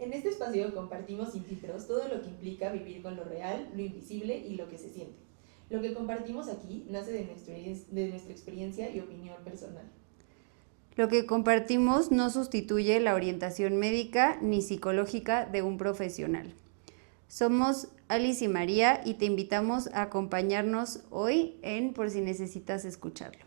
En este espacio compartimos sin filtros todo lo que implica vivir con lo real, lo invisible y lo que se siente. Lo que compartimos aquí nace de nuestra experiencia y opinión personal. Lo que compartimos no sustituye la orientación médica ni psicológica de un profesional. Somos Alice y María y te invitamos a acompañarnos hoy en Por si necesitas escucharlo.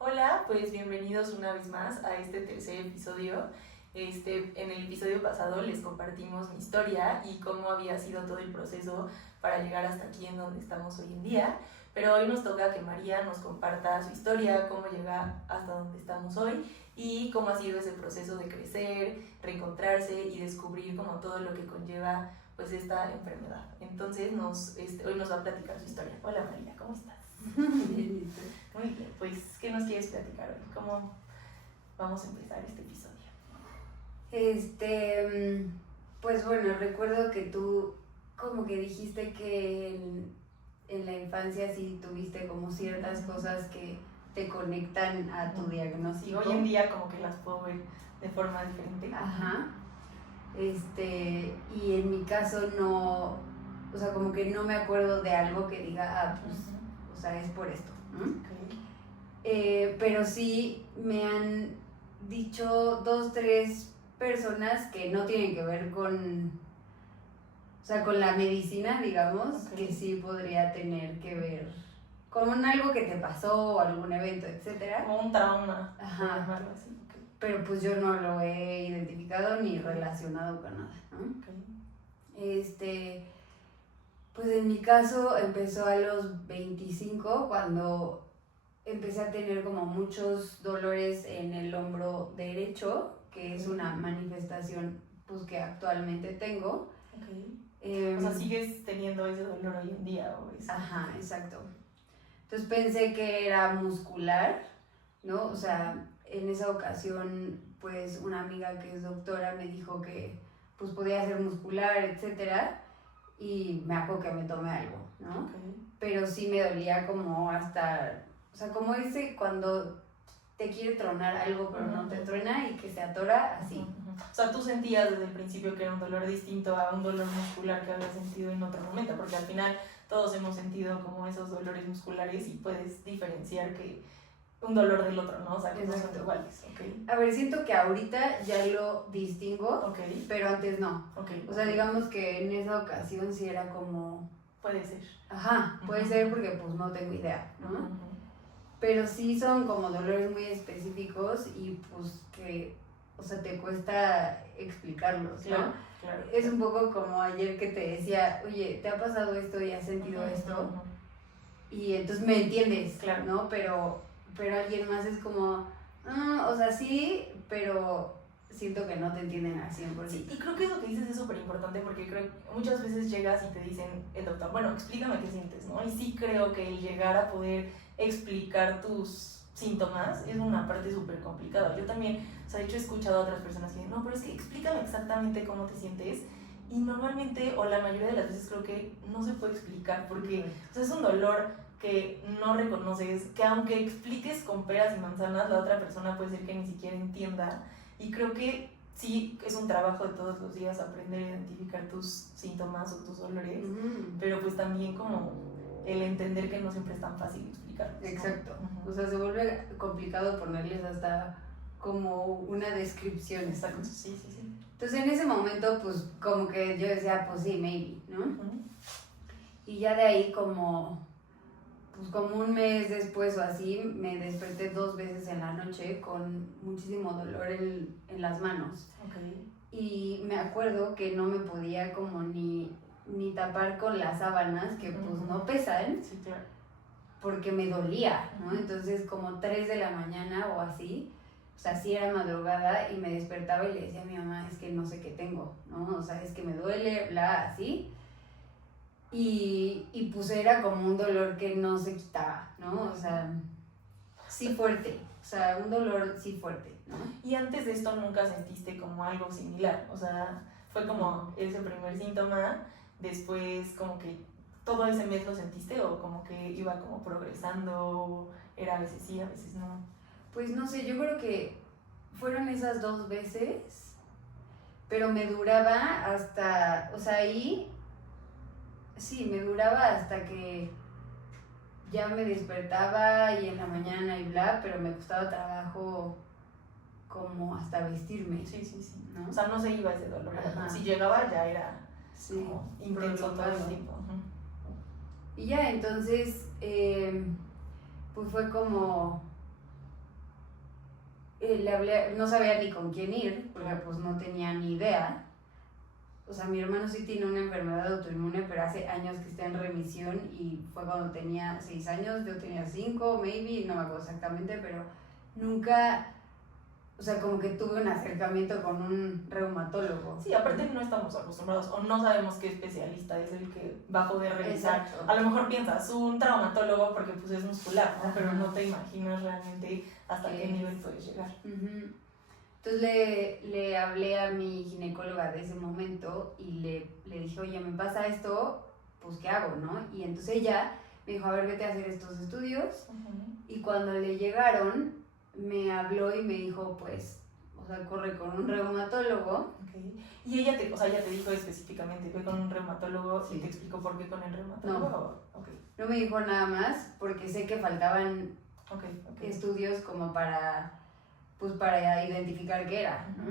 Hola, pues bienvenidos una vez más a este tercer episodio. En el episodio pasado les compartimos mi historia y cómo había sido todo el proceso para llegar hasta aquí en donde estamos hoy en día. Pero hoy nos toca que María nos comparta su historia, cómo llega hasta donde estamos hoy y cómo ha sido ese proceso de crecer, reencontrarse y descubrir como todo lo que conlleva pues esta enfermedad. Entonces hoy nos va a platicar su historia. Hola María, ¿cómo estás? Muy bien, pues ¿qué nos quieres platicar hoy? ¿Cómo vamos a empezar este episodio? Pues bueno, recuerdo que tú como que dijiste que en la infancia sí tuviste como ciertas cosas que te conectan a tu diagnóstico. Sí, hoy en día como que las puedo ver de forma diferente. Ajá. Y en mi caso no, o sea, como que no me acuerdo de algo que diga, pues, o sea, es por esto, ¿no? Okay. Pero sí me han dicho 2, 3 personas que no tienen que ver con, o sea, con la medicina, digamos, Okay. que sí podría tener que ver con algo que te pasó o algún evento, etcétera. Como un trauma. Ajá. Algo así. Okay. Pero pues yo no lo he identificado ni relacionado con nada, ¿no? Okay. Pues en mi caso empezó a los 25 cuando empecé a tener como muchos dolores en el hombro derecho, que es una manifestación pues que actualmente tengo. Okay. O sea, ¿sigues teniendo ese dolor hoy en día? ¿O eso? Ajá, exacto. Entonces pensé que era muscular, ¿no? O sea, en esa ocasión pues una amiga que es doctora me dijo que pues podía ser muscular, etcétera, y me acuerdo que me tomé algo, ¿no? Okay. Pero sí me dolía como hasta, o sea, como ese cuando te quiere tronar algo pero no te truena y que se atora, así. O sea, tú sentías desde el principio que era un dolor distinto a un dolor muscular que habías sentido en otro momento, porque al final todos hemos sentido como esos dolores musculares y puedes diferenciar que un dolor del otro, ¿no? O sea, que no son iguales. Okay. A ver, siento que ahorita ya lo distingo, okay, pero antes no. Okay. O sea, digamos que en esa ocasión sí era como... Puede ser. Ajá, puede ser porque pues no tengo idea, ¿no? Pero sí son como dolores muy específicos y pues que, o sea, te cuesta explicarlos, ¿no? Claro. Es un poco como ayer que te decía, oye, ¿te ha pasado esto y has sentido esto? Y entonces me entiendes, claro, ¿no? Pero alguien más es como, o sea, sí, pero siento que no te entienden al 100%. Sí, y creo que eso que dices es súper importante porque creo que muchas veces llegas y te dicen el doctor, bueno, explícame qué sientes, ¿no? Y sí creo que el llegar a poder explicar tus síntomas es una parte súper complicada. Yo también, o sea, de hecho he escuchado a otras personas que dicen, no, pero es que explícame exactamente cómo te sientes. Y normalmente, o la mayoría de las veces creo que no se puede explicar porque o sea, es un dolor que no reconoces, que aunque expliques con peras y manzanas, la otra persona puede ser que ni siquiera entienda. Y creo que sí es un trabajo de todos los días aprender a identificar tus síntomas o tus dolores, pero pues también como el entender que no siempre es tan fácil explicarlos, ¿no? Exacto. O sea, se vuelve complicado ponerles hasta como una descripción. Exacto, sí. Entonces en ese momento pues como que yo decía, pues sí, maybe, ¿no? Y ya de ahí como un mes después o así, me desperté 2 veces en la noche con muchísimo dolor en las manos. Okay. Y me acuerdo que no me podía como ni tapar con las sábanas, que pues no pesan, sí, claro, porque me dolía, ¿no? Entonces como 3 de la mañana o así, o sea, sí era madrugada y me despertaba y le decía a mi mamá, es que no sé qué tengo, ¿no? O sea, es que me duele, bla, así. Y pues era como un dolor que no se quitaba, ¿no? O sea, sí fuerte, o sea, un dolor sí fuerte, ¿no? Y antes de esto nunca sentiste como algo similar, o sea, fue como ese primer síntoma, después como que todo ese mes lo sentiste o como que iba como progresando, era a veces sí, a veces no. Pues no sé, yo creo que fueron esas 2 veces, pero me duraba hasta, o sea, ahí, sí, me duraba hasta que ya me despertaba y en la mañana y bla, pero me costaba trabajo como hasta vestirme. Sí, sí, sí. ¿No? O sea, no se iba ese dolor. Ajá. Si llegaba ya era Sí, como intenso todo el tiempo. Y ya, entonces, pues fue como, le hablé, no sabía ni con quién ir, porque pues no tenía ni idea. O sea, mi hermano sí tiene una enfermedad autoinmune, pero hace años que está en remisión y fue cuando tenía 6 años, yo tenía 5, maybe, no me acuerdo exactamente, pero nunca, o sea, como que tuve un acercamiento con un reumatólogo. Sí, aparte no estamos acostumbrados o no sabemos qué especialista es el que va a poder revisar. Exacto. A lo mejor piensas, un traumatólogo porque pues es muscular, ¿no? Pero no te imaginas realmente hasta qué nivel puedes llegar. Uh-huh. Entonces le hablé a mi ginecóloga de ese momento y le dije, oye, me pasa esto, pues ¿qué hago, no? Y entonces ella me dijo, a ver, vete a hacer estos estudios. Y cuando le llegaron, me habló y me dijo, pues, o sea, corre con un reumatólogo. Okay. Y ella te, o sea, ella te dijo específicamente, fue con un reumatólogo y te explicó por qué con el reumatólogo. No, okay. No me dijo nada más porque sé que faltaban okay. estudios como para identificar qué era, ¿no?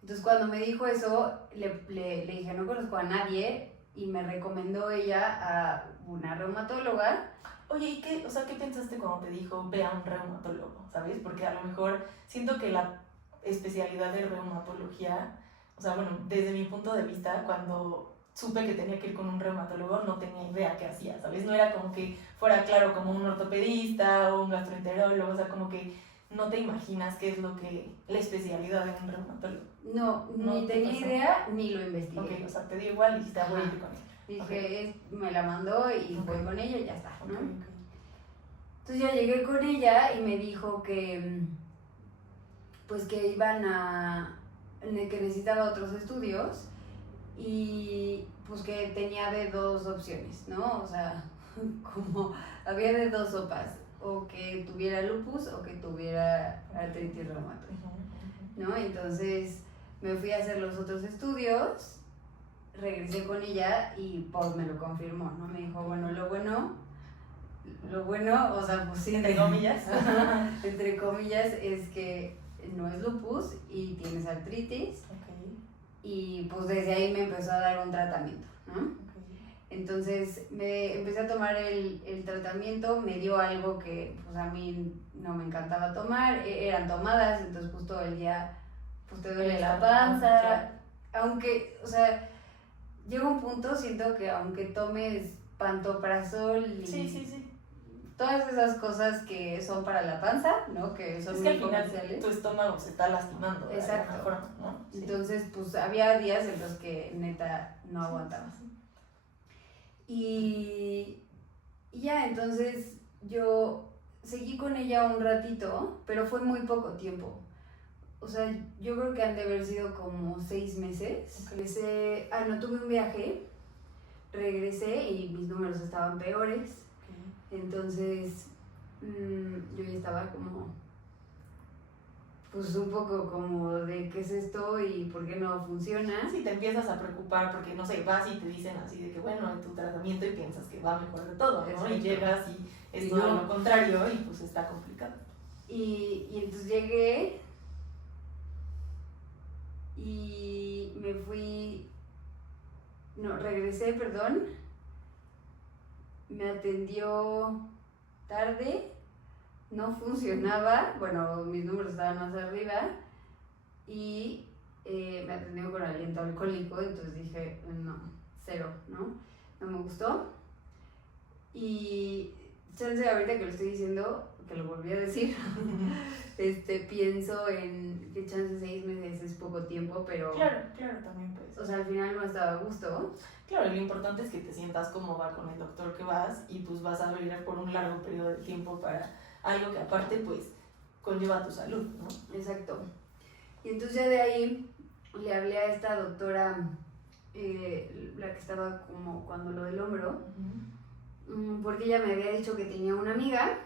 Entonces cuando me dijo eso, le dije, no conozco a nadie y me recomendó ella a una reumatóloga. Oye, ¿y qué, o sea, qué pensaste cuando te dijo ve a un reumatólogo, sabes? Porque a lo mejor siento que la especialidad de reumatología, o sea, bueno, desde mi punto de vista, cuando supe que tenía que ir con un reumatólogo, no tenía idea qué hacía, ¿sabes? No era como que fuera, claro, como un ortopedista o un gastroenterólogo, o sea, como que no te imaginas qué es lo que, la especialidad de un reumatólogo. No, ni tenía idea, ni lo investigué. Ok, o sea, te dio igual y dijiste, voy a ir con él. Dije, me la mandó y voy con ella y ya está, ¿no? Okay. Entonces ya llegué con ella y me dijo que, pues que iban que necesitaba otros estudios y pues que tenía de 2 opciones, ¿no? O sea, como había de 2 sopas, o que tuviera lupus o que tuviera artritis reumatoide, ¿no? Entonces me fui a hacer los otros estudios, regresé con ella y pues me lo confirmó, ¿no? Me dijo, bueno, lo bueno, o sea, pues sí. Entre comillas. Entre comillas, es que no es lupus y tienes artritis. Okay. Y pues desde ahí me empezó a dar un tratamiento, ¿no? Okay. Entonces me empecé a tomar el tratamiento, me dio algo que pues a mí no me encantaba tomar, eran tomadas, entonces pues todo el día pues te duele la panza, claro. Aunque, o sea, llega un punto, siento que aunque tomes pantoprazol y sí. todas esas cosas que son para la panza, ¿no? Que son es que al final tu estómago se está lastimando. Exacto. De alguna forma, ¿no? Sí. Entonces, pues había días en los que neta no aguantaba. Sí. Y ya, entonces yo seguí con ella un ratito, pero fue muy poco tiempo. O sea, yo creo que han de haber sido como 6 meses. Okay. Tuve un viaje, regresé y mis números estaban peores. Okay. Entonces, yo ya estaba como, pues un poco como de qué es esto y por qué no funciona. Sí, te empiezas a preocupar porque, no sé, vas y te dicen así de que, bueno, en tu tratamiento y piensas que va mejor de todo, ¿no? Exacto. Y llegas y es todo lo contrario y pues está complicado. Y entonces llegué y me fui, regresé, me atendió tarde, no funcionaba, bueno, mis números estaban más arriba y me atendió con aliento alcohólico, entonces dije, no, 0, ¿no? No me gustó. Y chance, ahorita que lo estoy diciendo, que lo volví a decir, pienso en que chance 6 meses es poco tiempo, pero... Claro, también pues. O sea, al final no estaba a gusto. Claro, lo importante es que te sientas cómoda con el doctor que vas y pues vas a venir por un largo periodo de tiempo para algo que aparte pues conlleva tu salud, ¿no? Exacto. Y entonces ya de ahí le hablé a esta doctora, la que estaba como cuando lo del hombro, porque ella me había dicho que tenía una amiga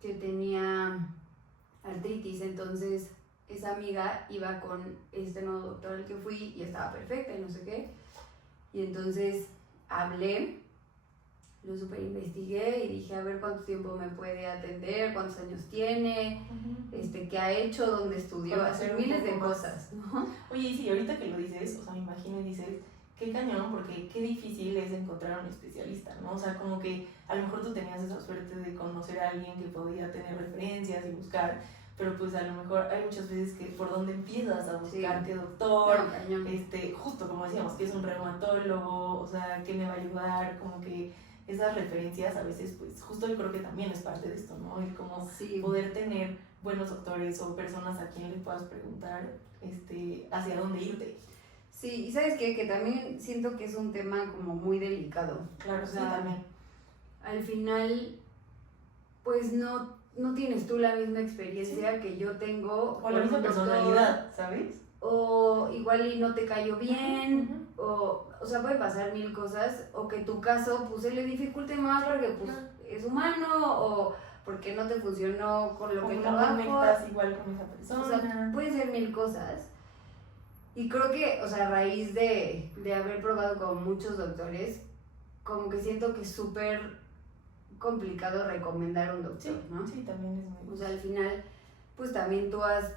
que tenía artritis, entonces esa amiga iba con este nuevo doctor al que fui y estaba perfecta y no sé qué. Y entonces hablé, lo super investigué y dije, a ver cuánto tiempo me puede atender, cuántos años tiene, qué ha hecho, dónde estudió, hacer miles de cosas, ¿no? Oye, y sí, ahorita que lo dices, o sea, me imagino y dices, qué cañón, porque qué difícil es encontrar a un especialista, ¿no? O sea, como que a lo mejor tú tenías esa suerte de conocer a alguien que podía tener referencias y buscar, pero pues a lo mejor hay muchas veces que por dónde empiezas a buscar qué doctor, justo como decíamos, que es un reumatólogo, o sea, qué me va a ayudar, como que esas referencias a veces, pues justo yo creo que también es parte de esto, ¿no? Y como poder tener buenos doctores o personas a quien le puedas preguntar hacia dónde irte. Sí, y ¿sabes qué? Que también siento que es un tema como muy delicado. Claro, o sea, sí, también. Al final, pues no tienes tú la misma experiencia que yo tengo. O la misma personalidad, ¿sabes? O igual y no te cayó bien, o sea, puede pasar mil cosas, o que tu caso, pues, se le dificulte más porque, pues, es humano, o porque no te funcionó con lo que trabajo. O no conectas igual con esa persona. O sea, puede ser mil cosas. Y creo que, o sea, a raíz de haber probado con muchos doctores, como que siento que es súper complicado recomendar un doctor, ¿no? Sí, también es muy... O sea, al final, pues también tú has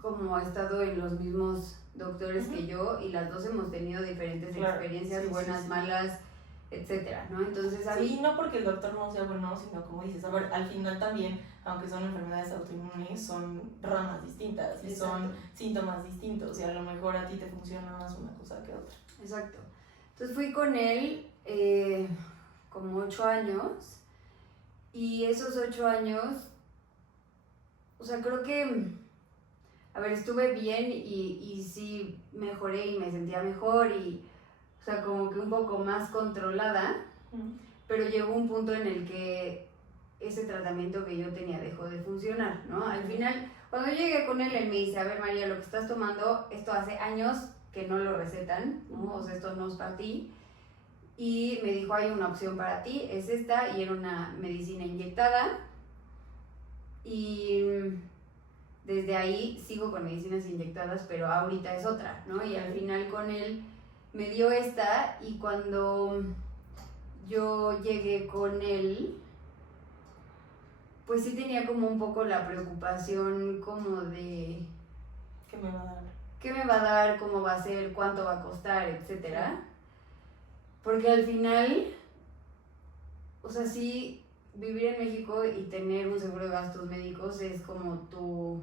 como estado en los mismos doctores que yo y las dos hemos tenido diferentes experiencias, buenas, malas, etcétera, ¿no? Entonces a mí... no porque el doctor no sea bueno, sino como dices, a ver, al final también, aunque son enfermedades autoinmunes, son ramas distintas y son síntomas distintos y a lo mejor a ti te funciona más una cosa que otra. Exacto. Entonces fui con él como 8 años y esos 8 años, o sea, creo que, a ver, estuve bien y sí mejoré y me sentía mejor y, o sea, como que un poco más controlada, pero llegó un punto en el que ese tratamiento que yo tenía dejó de funcionar, ¿no? Al final, cuando llegué con él, él me dice, a ver, María, lo que estás tomando, esto hace años que no lo recetan, ¿no? O sea, esto no es para ti. Y me dijo, hay una opción para ti, es esta, y era una medicina inyectada. Y desde ahí sigo con medicinas inyectadas, pero ahorita es otra, ¿no? Y al final con él me dio esta, y cuando yo llegué con él, pues sí tenía como un poco la preocupación como de... ¿Qué me va a dar? ¿Qué me va a dar? ¿Cómo va a ser? ¿Cuánto va a costar? Etcétera. Porque al final, o sea, sí, vivir en México y tener un seguro de gastos médicos es como tu,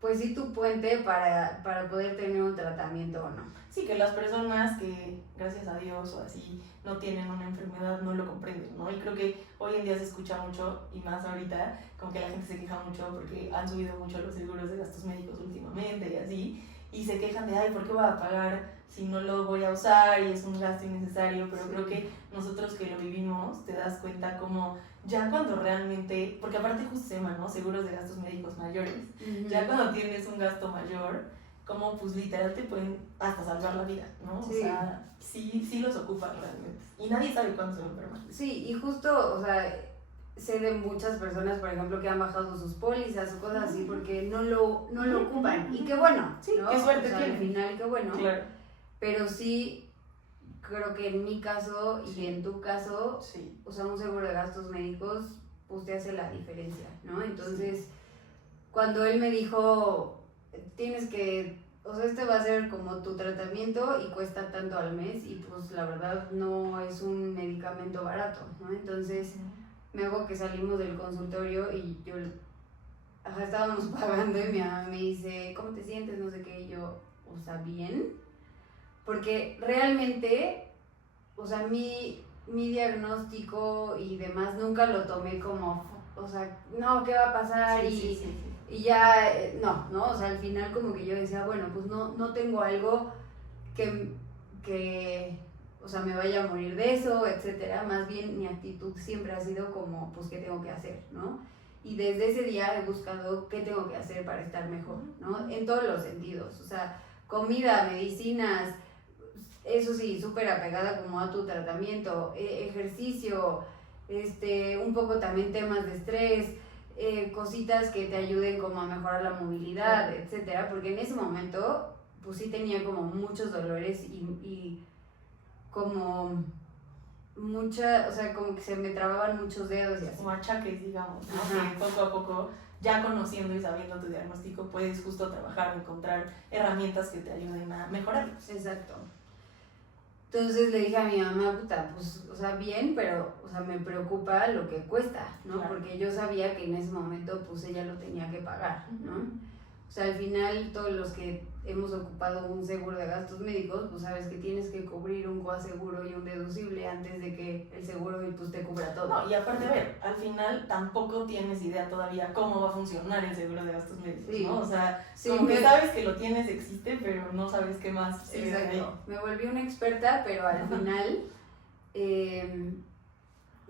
pues sí, tu puente para poder tener un tratamiento o no. Sí, que las personas que, gracias a Dios o así, no tienen una enfermedad no lo comprenden, ¿no? Y creo que hoy en día se escucha mucho, y más ahorita, como que la gente se queja mucho porque han subido mucho los seguros de gastos médicos últimamente y así, y se quejan de, ay, ¿por qué voy a pagar si no lo voy a usar y es un gasto innecesario? Pero creo que nosotros que lo vivimos te das cuenta como ya cuando realmente, porque aparte justo se llama, ¿no? Seguros de gastos médicos mayores, ya cuando tienes un gasto mayor, como pues literal te pueden hasta salvar la vida, ¿no? Sí. O sea, sí los ocupan realmente. Y nadie sabe cuándo se va a enfermar. Sí, y justo, o sea, sé de muchas personas, por ejemplo, que han bajado sus pólizas o cosas así porque no lo ocupan. Y qué bueno, sí, ¿no? qué suerte tienen. Al final, qué bueno. Claro. Pero sí, creo que en mi caso y en tu caso, o sea, un seguro de gastos médicos, pues te hace la diferencia, ¿no? Entonces, cuando él me dijo, tienes que, o sea, este va a ser como tu tratamiento y cuesta tanto al mes, y pues la verdad no es un medicamento barato, ¿no? Entonces, me hago que salimos del consultorio y yo, estábamos pagando y mi mamá me dice, ¿cómo te sientes? No sé qué, y yo, o sea, bien, porque realmente, o sea, mi diagnóstico y demás nunca lo tomé como, o sea, no, ¿qué va a pasar? Y ya, no, o sea, al final como que yo decía, bueno, pues no tengo algo que o sea, me vaya a morir de eso, etcétera. Más bien mi actitud siempre ha sido como, pues, ¿qué tengo que hacer, no? Y desde ese día he buscado qué tengo que hacer para estar mejor, ¿no? En todos los sentidos, o sea, comida, medicinas, eso sí, súper apegada como a tu tratamiento, ejercicio, un poco también temas de estrés, cositas que te ayuden como a mejorar la movilidad, etcétera, porque en ese momento pues sí tenía como muchos dolores y como mucha, o sea, como que se me trababan muchos dedos y así. Como achaques, digamos, ¿no? Que poco a poco, ya conociendo y sabiendo tu diagnóstico, puedes justo trabajar o encontrar herramientas que te ayuden a mejorarlos. Exacto. Entonces le dije a mi mamá, puta, pues, o sea, bien, pero, o sea, me preocupa lo que cuesta, ¿no? Claro. Porque yo sabía que en ese momento, pues, ella lo tenía que pagar, ¿no? O sea, al final, todos los que hemos ocupado un seguro de gastos médicos, pues, sabes que tienes que cubrir un coaseguro y un deducible antes de que el seguro, pues, te cubra todo. No, y aparte, a ver, al final tampoco tienes idea todavía cómo va a funcionar el seguro de gastos médicos, Sí. ¿no? O sea, Sí, como que sabes que lo tienes, existe, pero no sabes qué más. Exacto. Me volví una experta, pero al final,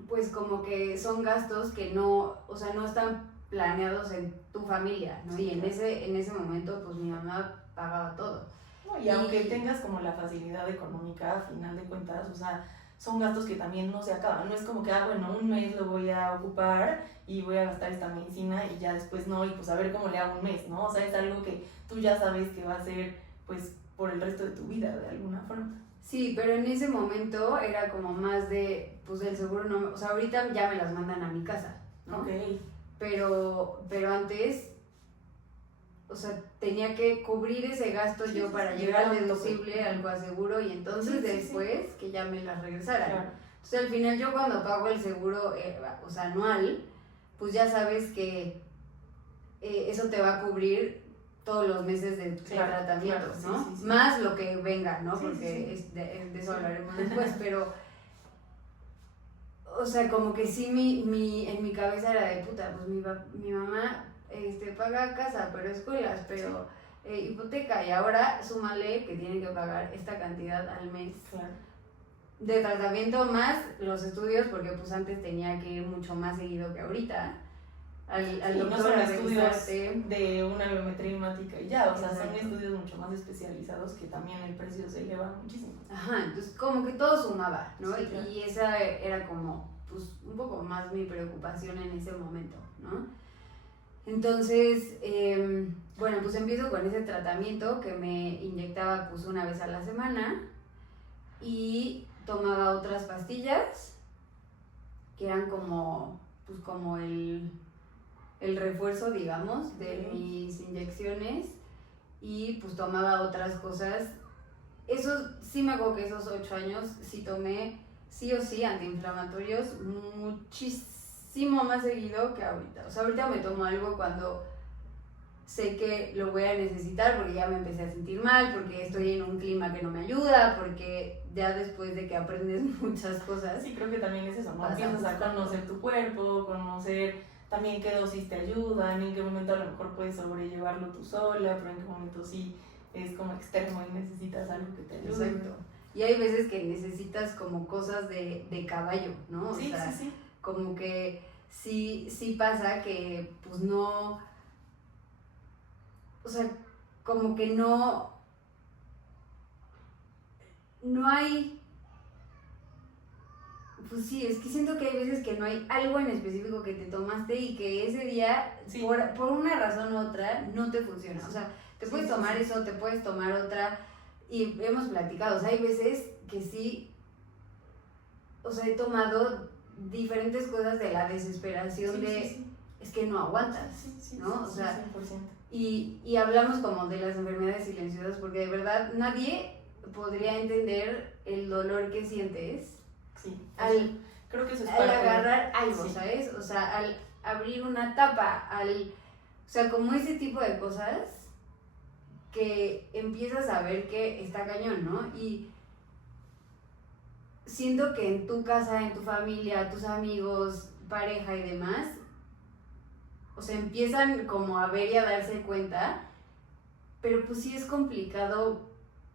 pues como que son gastos que no, o sea, no están planeados en tu familia, ¿no? Sí, Y en claro. ese momento, pues mi mamá pagaba todo. No, y aunque tengas como la facilidad económica, a final de cuentas, o sea, son gastos que también no se acaban. No es como que, bueno, un mes lo voy a ocupar y voy a gastar esta medicina y ya después no, y pues a ver cómo le hago un mes, ¿no? O sea, es algo que tú ya sabes que va a ser, pues, por el resto de tu vida, de alguna forma. Sí, pero en ese momento era como más de, pues el seguro no, o sea, ahorita ya me las mandan a mi casa, ¿no? Ok. Pero antes, o sea, tenía que cubrir ese gasto yo para llegar al deducible, al coaseguro, y entonces después que ya me las regresaran. Claro. Entonces al final yo cuando pago el seguro, o sea, anual, pues ya sabes que eso te va a cubrir todos los meses de tratamiento, claro, ¿no? sí. Más lo que venga, ¿no? Sí, Porque de eso hablaremos después, pero, o sea, como que sí en mi cabeza era de puta, pues mi mamá paga casa, pero escuelas, pero hipoteca, y ahora súmale que tiene que pagar esta cantidad al mes. Claro. De tratamiento más los estudios, porque pues antes tenía que ir mucho más seguido que ahorita al doctor, no son a estudios revisarte. de una biometría hemática y ya, o sea, Exacto. son estudios mucho más especializados que también el precio se eleva muchísimo. Ajá, entonces como que todo sumaba, ¿no? Sí, claro. Y esa era como, pues, un poco más mi preocupación en ese momento, ¿no? Entonces, bueno, pues empiezo con ese tratamiento que me inyectaba pues una vez a la semana y tomaba otras pastillas que eran como, pues como el refuerzo, digamos, de mis inyecciones, y pues tomaba otras cosas. Eso sí me acuerdo que esos 8 años sí tomé sí o sí antiinflamatorios muchísimo más seguido que ahorita. O sea, ahorita me tomo algo cuando sé que lo voy a necesitar porque ya me empecé a sentir mal, porque estoy en un clima que no me ayuda, porque ya después de que aprendes muchas cosas. Sí, creo que también es eso, ¿no? Vas Empiezas a ajustando. conocer tu cuerpo, conocer también qué dosis te ayudan, en qué momento a lo mejor puedes sobrellevarlo tú sola, pero en qué momento sí es como externo y necesitas algo que te ayude. Exacto. Y hay veces que necesitas como cosas de caballo, ¿no? Sí, o sea, sí. Como que sí pasa que pues no, o sea, como que no hay, pues sí, es que siento que hay veces que no hay algo en específico que te tomaste y que ese día, Sí. por una razón u otra, no te funciona. O sea, te puedes tomar eso, te puedes tomar otra, y hemos platicado, o sea, hay veces que sí, o sea, he tomado diferentes cosas de la desesperación es que no aguantas, ¿no? O sea, 100%. y hablamos como de las enfermedades silenciosas porque de verdad nadie podría entender el dolor que sientes Sí, creo que eso es parte al agarrar algo, sí. ¿sabes? O sea, al abrir una tapa, o sea, como ese tipo de cosas que empiezas a ver que está cañón, ¿no? Y siento que en tu casa, en tu familia, tus amigos, pareja y demás, o sea, empiezan como a ver y a darse cuenta, pero pues sí es complicado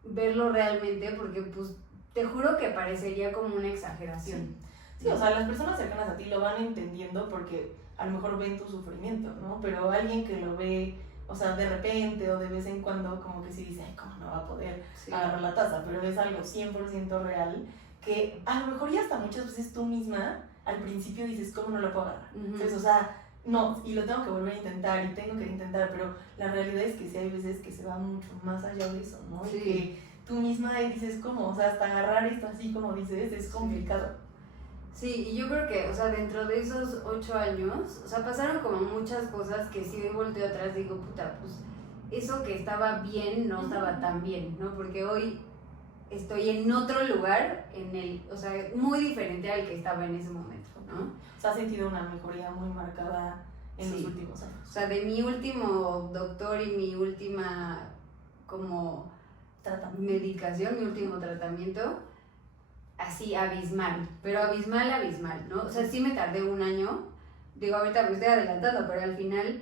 verlo realmente porque pues te juro que parecería como una exageración. Sí, o sea, las personas cercanas a ti lo van entendiendo porque a lo mejor ven tu sufrimiento, ¿no? Pero alguien que lo ve, o sea, de repente o de vez en cuando, como que sí dice, ay, ¿cómo no va a poder agarrar la taza? Pero es algo 100% real que a lo mejor y hasta muchas veces tú misma al principio dices, ¿cómo no lo puedo agarrar? Entonces, o sea, no, y lo tengo que volver a intentar y tengo que intentar, pero la realidad es que sí hay veces que se va mucho más allá de eso, ¿no? Sí. Y que tú misma dices, ¿cómo? O sea, hasta agarrar esto así como dices, es complicado. Sí, y yo creo que, o sea, dentro de esos 8 años, o sea, pasaron como muchas cosas que si hoy volteo atrás digo, puta, pues eso que estaba bien no estaba tan bien, ¿no? Porque hoy estoy en otro lugar, o sea, muy diferente al que estaba en ese momento, ¿no? O sea, has sentido una mejoría muy marcada en los últimos años. O sea, de mi último doctor y mi última como medicación, mi último tratamiento, así abismal, pero abismal, ¿no? O sea, sí me tardé 1 año, digo, ahorita me estoy adelantando, pero al final,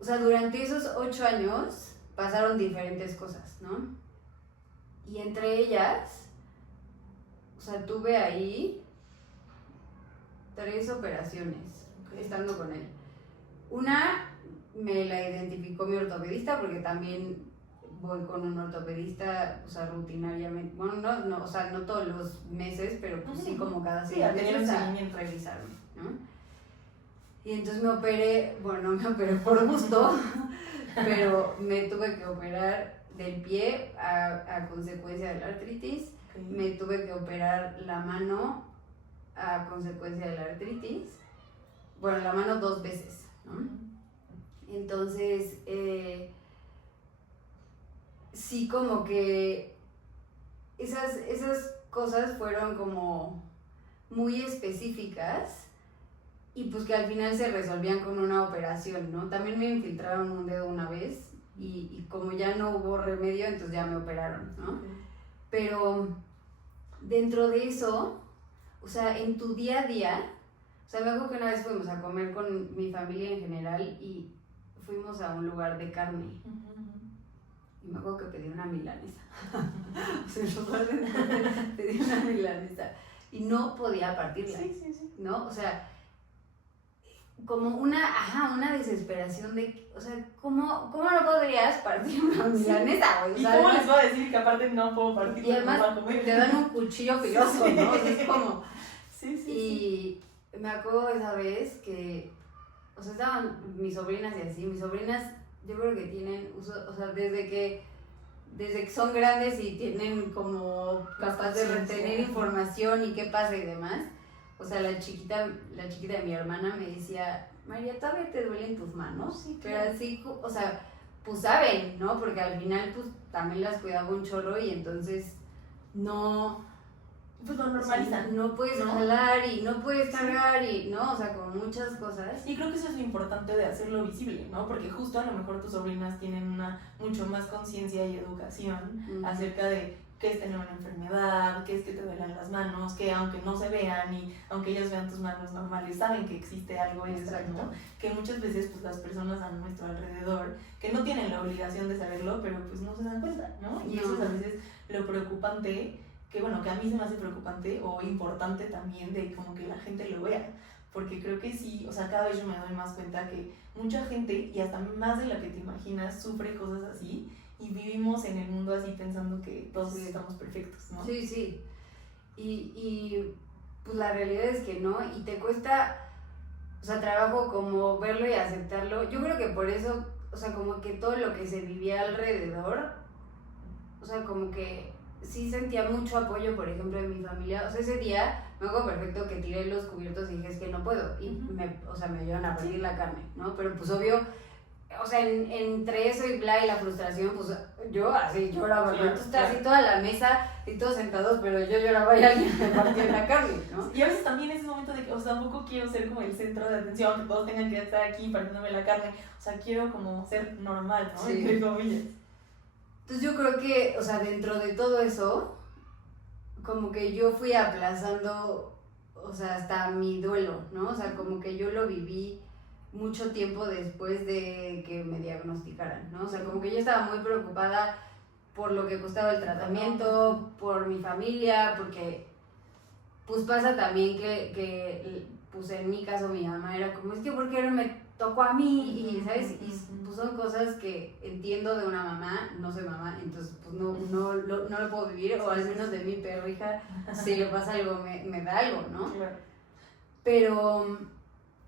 o sea, durante esos 8 años pasaron diferentes cosas, ¿no? Y entre ellas, o sea, tuve ahí 3 operaciones estando con él. Una me la identificó mi ortopedista porque también voy con un ortopedista, o sea, rutinariamente, bueno, no, o sea, no todos los meses, pero pues sí como cada 6 meses a revisarme, ¿no? Y entonces me operé, bueno, no me operé por gusto, pero me tuve que operar del pie a consecuencia de la artritis, me tuve que operar la mano a consecuencia de la artritis, bueno, la mano 2 veces, ¿no? Entonces, sí como que esas cosas fueron como muy específicas y pues que al final se resolvían con una operación, ¿no? También me infiltraron un dedo una vez y como ya no hubo remedio, entonces ya me operaron, ¿no? Pero dentro de eso, o sea, en tu día a día, o sea, me acuerdo que una vez fuimos a comer con mi familia en general y fuimos a un lugar de carne. Y me acuerdo que pedí una milanesa. O sea, en lugar de pedí una milanesa. Y no podía partirla. Sí. ¿No? O sea, como una desesperación de, o sea, ¿cómo no podrías partir una milanesa, güey? O sea, ¿y cómo les voy a decir que aparte no puedo partir? Y además te dan un cuchillo filoso, ¿no? O sea, es como... Sí. Y me acuerdo esa vez que, o sea, estaban mis sobrinas y así, mis sobrinas yo creo que tienen uso, o sea, desde que son grandes y tienen como capaz de retener información y qué pasa y demás. O sea, la chiquita de mi hermana me decía, María, ¿todavía te duelen tus manos? Sí, claro. Pero así, o sea, pues saben, ¿no? Porque al final, pues, también las cuidaba un chorro y entonces pues lo normalizan. O sea, no puedes jalar y no puedes cargar y, ¿no? O sea, como muchas cosas. Y creo que eso es lo importante de hacerlo visible, ¿no? Porque justo a lo mejor tus sobrinas tienen una mucho más conciencia y educación acerca de qué es tener una enfermedad, qué es que te duelen las manos, que aunque no se vean y aunque ellas vean tus manos normales, saben que existe algo extra, ¿no? Que muchas veces pues las personas a nuestro alrededor, que no tienen la obligación de saberlo, pero pues no se dan cuenta, ¿no? Y eso es a veces lo preocupante, que bueno, que a mí se me hace preocupante o importante también de como que la gente lo vea, porque creo que sí, o sea, cada vez yo me doy más cuenta que mucha gente, y hasta más de la que te imaginas, sufre cosas así, y vivimos en el mundo así pensando que todos estamos perfectos, ¿no? Sí. Y pues la realidad es que no, y te cuesta, o sea, trabajo como verlo y aceptarlo. Yo creo que por eso, o sea, como que todo lo que se vivía alrededor, o sea, como que sí sentía mucho apoyo, por ejemplo, de mi familia. O sea, ese día me acuerdo perfecto que tiré los cubiertos y dije, es que no puedo. Y me ayudan a partir la carne, ¿no? Pero pues obvio, o sea, entre eso y bla y la frustración, pues yo así lloraba, ¿no? Entonces está así toda la mesa y todos sentados, pero yo lloraba y alguien me partía la carne, ¿no? Y a veces también ese momento de que, o sea, tampoco quiero ser como el centro de atención, que todos tengan que estar aquí partiéndome la carne. O sea, quiero como ser normal, ¿no? Entre comillas. Entonces yo creo que, o sea, dentro de todo eso, como que yo fui aplazando, o sea, hasta mi duelo, ¿no? O sea, como que yo lo viví mucho tiempo después de que me diagnosticaran, ¿no? O sea, como que yo estaba muy preocupada por lo que costaba el tratamiento, por mi familia, porque pues pasa también que pues en mi caso mi mamá era como, es que ¿por qué no me tocó a mí? Y, ¿sabes? Y pues son cosas que entiendo de una mamá, no soy mamá, entonces pues no lo puedo vivir, o al menos de mi perrija, si le pasa algo, me da algo, ¿no? Claro. Pero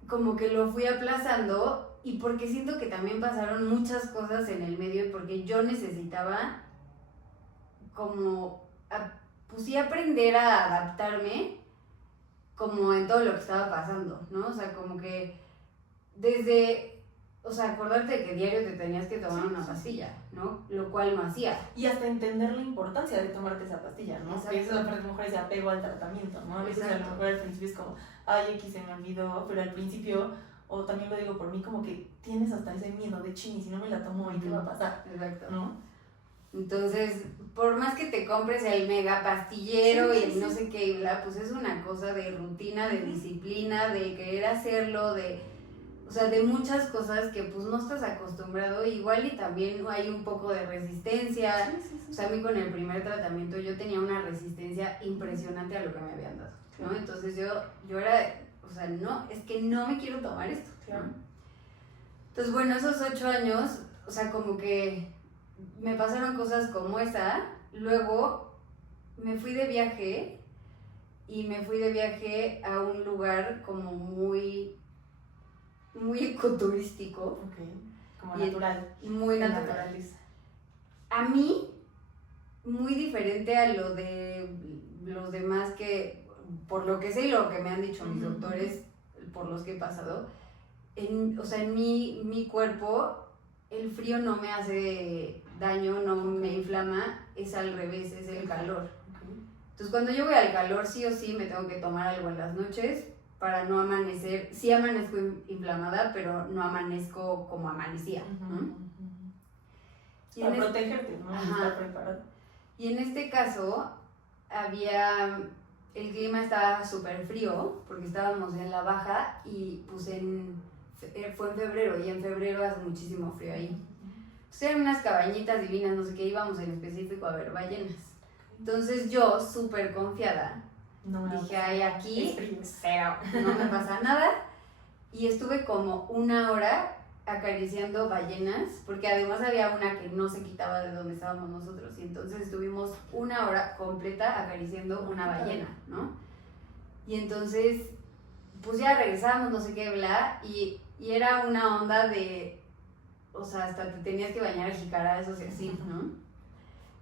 como que lo fui aplazando y porque siento que también pasaron muchas cosas en el medio y porque yo necesitaba como, pues sí, aprender a adaptarme como en todo lo que estaba pasando, ¿no? O sea, como que desde, o sea, acordarte de que diario te tenías que tomar una pastilla, ¿no? Lo cual no hacía. Y hasta entender la importancia de tomarte esa pastilla, ¿no? Exacto. Porque eso a lo mejor ese apego al tratamiento, ¿no? A veces a lo mejor al principio es como, ay, X se me olvidó, pero al principio, o también lo digo por mí, como que tienes hasta ese miedo de chini, si no me la tomo, ¿y qué va a pasar? Exacto. ¿No? Entonces, por más que te compres el mega pastillero y el no sé qué, pues es una cosa de rutina, de disciplina, de querer hacerlo, o sea, de muchas cosas que pues no estás acostumbrado, igual y también hay un poco de resistencia. O sea, a mí con el primer tratamiento yo tenía una resistencia impresionante a lo que me habían dado, ¿no? Entonces yo era, o sea, no, es que no me quiero tomar esto, ¿no? Entonces, bueno, esos 8 años, o sea, como que me pasaron cosas como esa. Luego me fui de viaje a un lugar como muy ecoturístico. Como natural. Muy natural. Naturaleza. A mí, muy diferente a lo de los demás que, por lo que sé y lo que me han dicho mis doctores, por los que he pasado, o sea, en mi cuerpo, el frío no me hace daño, no me inflama, es al revés, es el calor. Entonces, cuando yo voy al calor, sí o sí me tengo que tomar algo en las noches para no amanecer. Sí amanezco inflamada, pero no amanezco como amanecía, ¿no? Para protegerte, ¿no? Estar preparado. Y en este caso, el clima estaba súper frío, porque estábamos en la baja y pues fue en febrero, y en febrero hace muchísimo frío ahí. Entonces eran unas cabañitas divinas, no sé qué, íbamos en específico a ver ballenas. Entonces yo, súper confiada, dije, ay, aquí cero, no me pasa nada. Y estuve como 1 hora acariciando ballenas, porque además había una que no se quitaba de donde estábamos nosotros, y entonces estuvimos 1 hora completa acariciando una ballena, ¿no? Y entonces, pues ya regresamos, no sé qué, bla, y era una onda de, o sea, hasta te tenías que bañar a jicarazos y así, ¿no?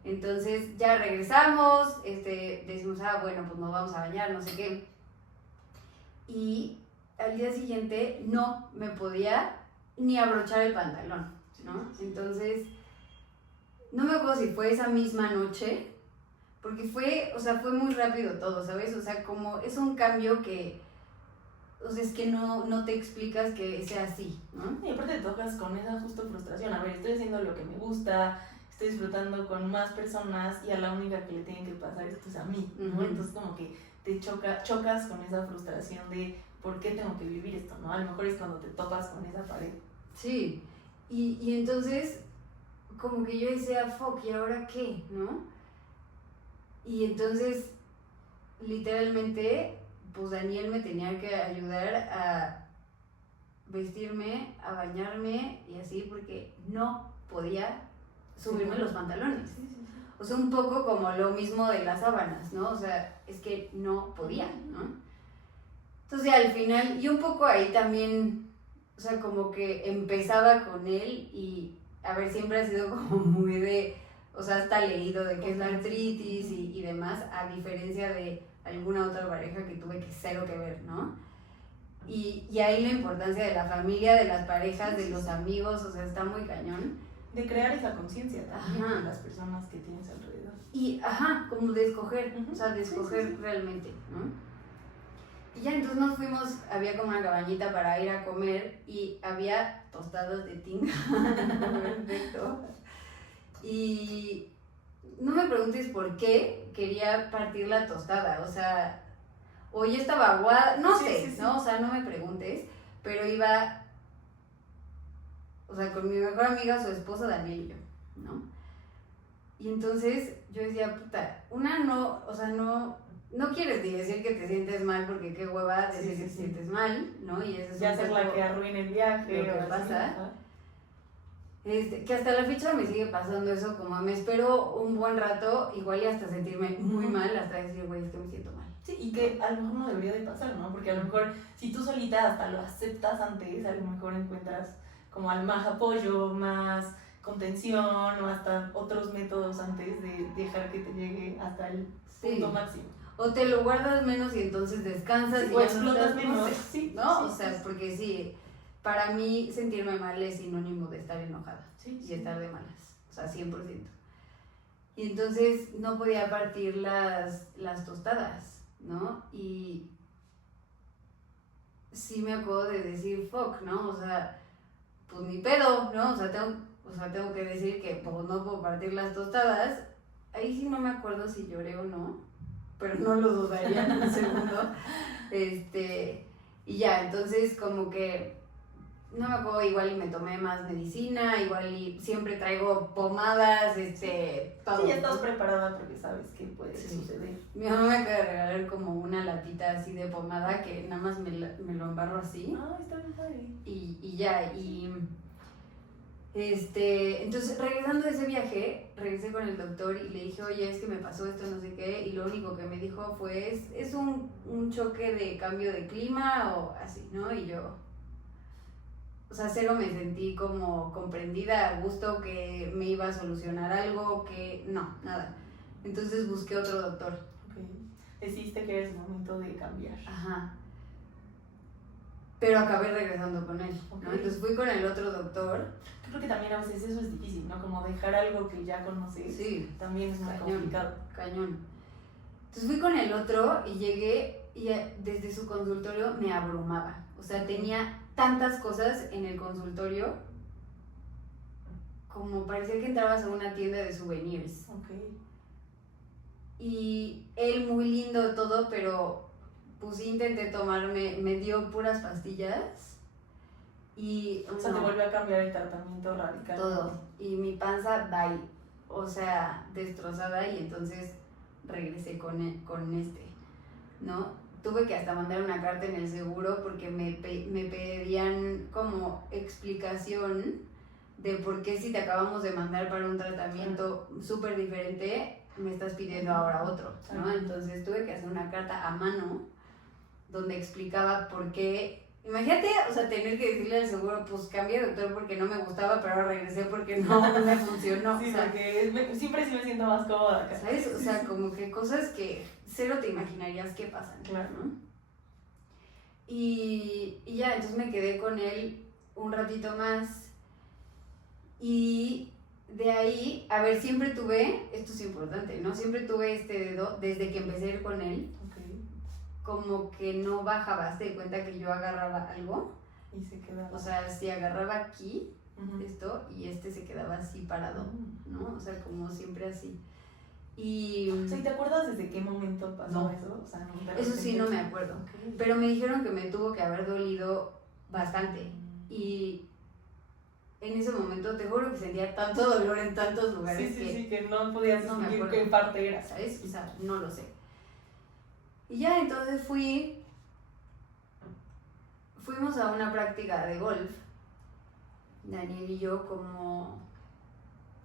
Entonces ya regresamos, decimos, bueno, pues nos vamos a bañar, no sé qué. Y al día siguiente no me podía ni abrochar el pantalón, ¿no? Entonces, no me acuerdo si fue esa misma noche, porque fue muy rápido todo, ¿sabes? O sea, como es un cambio que, o sea, es que no te explicas que sea así, ¿no? Y aparte te tocas con esa justo frustración, a ver, estoy haciendo lo que me gusta, estoy disfrutando con más personas y a la única que le tienen que pasar es pues a mí, ¿no? Entonces como que te chocas con esa frustración de ¿por qué tengo que vivir esto, no? A lo mejor es cuando te topas con esa pared. Sí, y entonces como que yo decía, fuck, ¿y ahora qué, no? Y entonces, literalmente, pues Daniel me tenía que ayudar a vestirme, a bañarme y así, porque no podía subirme los pantalones. O sea, un poco como lo mismo de las sábanas, ¿no? O sea, es que no podía, ¿no? Entonces, al final, y un poco ahí también, o sea, como que empezaba con él y, a ver, siempre ha sido como muy de, o sea, hasta leído de qué es la artritis y demás, a diferencia de alguna otra pareja que tuve que cero que ver, ¿no? Y ahí la importancia de la familia, de las parejas, de los amigos, o sea, está muy cañón. De crear esa conciencia también de las personas que tienes alrededor. Y, como de escoger, o sea, de escoger realmente, ¿no? Y ya entonces nos fuimos, había como una cabañita para ir a comer y había tostados de tinga. Perfecto. Y no me preguntes por qué quería partir la tostada, o sea, o ya estaba aguada, no sé, ¿no? O sea, no me preguntes, pero iba, o sea, con mi mejor amiga, su esposo Daniel y yo, ¿no? Y entonces yo decía, puta, no quieres ni decir que te sientes mal, porque qué hueva decir que te sientes mal, ¿no? Y eso es ya ser la que arruine el viaje. Lo que pasa. Que hasta la fecha me sigue pasando eso, como me espero un buen rato, igual y hasta sentirme muy mal, hasta decir, güey, es que me siento mal, Sí, y que a lo mejor no debería de pasar, ¿no? Porque a lo mejor si tú solita hasta lo aceptas antes, a lo mejor encuentras como al más apoyo, más contención o hasta otros métodos antes de dejar que te llegue hasta el punto máximo. O te lo guardas menos y entonces descansas y o explotas menos, sí, ¿no? Sí, o sea, porque sí, para mí sentirme mal es sinónimo de estar enojada y estar de malas, o sea, 100%. Y entonces no podía partir las tostadas, ¿no? Y sí me acuerdo de decir fuck, ¿no? O sea, pues ni pedo, ¿no? O sea, tengo que decir que pues, no puedo partir las tostadas. Ahí sí no me acuerdo si lloré o no, pero no lo dudaría en un segundo. Y ya, entonces como que, no me acuerdo, igual y me tomé más medicina, igual y siempre traigo pomadas, todo. Sí, ya estás preparada porque sabes que puede suceder. Mi mamá me acaba de regalar como una latita así de pomada que nada más me lo embarro así. Ah, está bien padre. Y ya, entonces regresando de ese viaje, regresé con el doctor y le dije, oye, es que me pasó esto, no sé qué, y lo único que me dijo fue, es un choque de cambio de clima o así, ¿no? Y yo, o sea, cero me sentí como comprendida, a gusto, que me iba a solucionar algo, que no, nada. Entonces busqué otro doctor. Okay. Decidiste que era el momento de cambiar. Ajá. Pero acabé regresando con él, ¿no? Okay. Entonces fui con el otro doctor. Creo que también a veces eso es difícil, ¿no? Como dejar algo que ya conoces. Sí. También es muy complicado. Cañón. Entonces fui con el otro y llegué y desde su consultorio me abrumaba. O sea, tenía tantas cosas en el consultorio como parecía que entrabas a una tienda de souvenirs. Okay. Y él muy lindo todo, pero pues intenté tomarme, me dio puras pastillas y... O sea, te volvió a cambiar el tratamiento radical. Todo. Y mi panza, bye. O sea, destrozada, y entonces regresé con ¿no? Tuve que hasta mandar una carta en el seguro porque me pedían como explicación de por qué si te acabamos de mandar para un tratamiento súper diferente, me estás pidiendo ahora otro, ¿no? Entonces tuve que hacer una carta a mano donde explicaba por qué. Imagínate, o sea, tener que decirle al seguro, pues cambié de doctor porque no me gustaba, pero ahora regresé porque no me funcionó. Sí, o sea, porque siempre sí me siento más cómoda acá. ¿Sabes? O sea, como que cosas que cero te imaginarías que pasan. Claro. ¿No? Y ya, entonces me quedé con él un ratito más. Y de ahí, a ver, siempre tuve, esto es importante, ¿no? Siempre tuve este dedo desde que empecé a ir con él. Como que no bajaba, hasta de cuenta que yo agarraba algo y se quedaba. O sea, si agarraba aquí, esto, y se quedaba así parado, ¿no? O sea, como siempre así. Y... O sea, ¿y te acuerdas desde qué momento pasó eso? O sea, no eso sí no me acuerdo. Okay. Pero me dijeron que me tuvo que haber dolido bastante. Y en ese momento te juro que sentía tanto dolor en tantos lugares que no podías distinguir qué parte era. ¿Sabes? O sea, no lo sé. Y ya, entonces fuimos a una práctica de golf, Daniel y yo, como,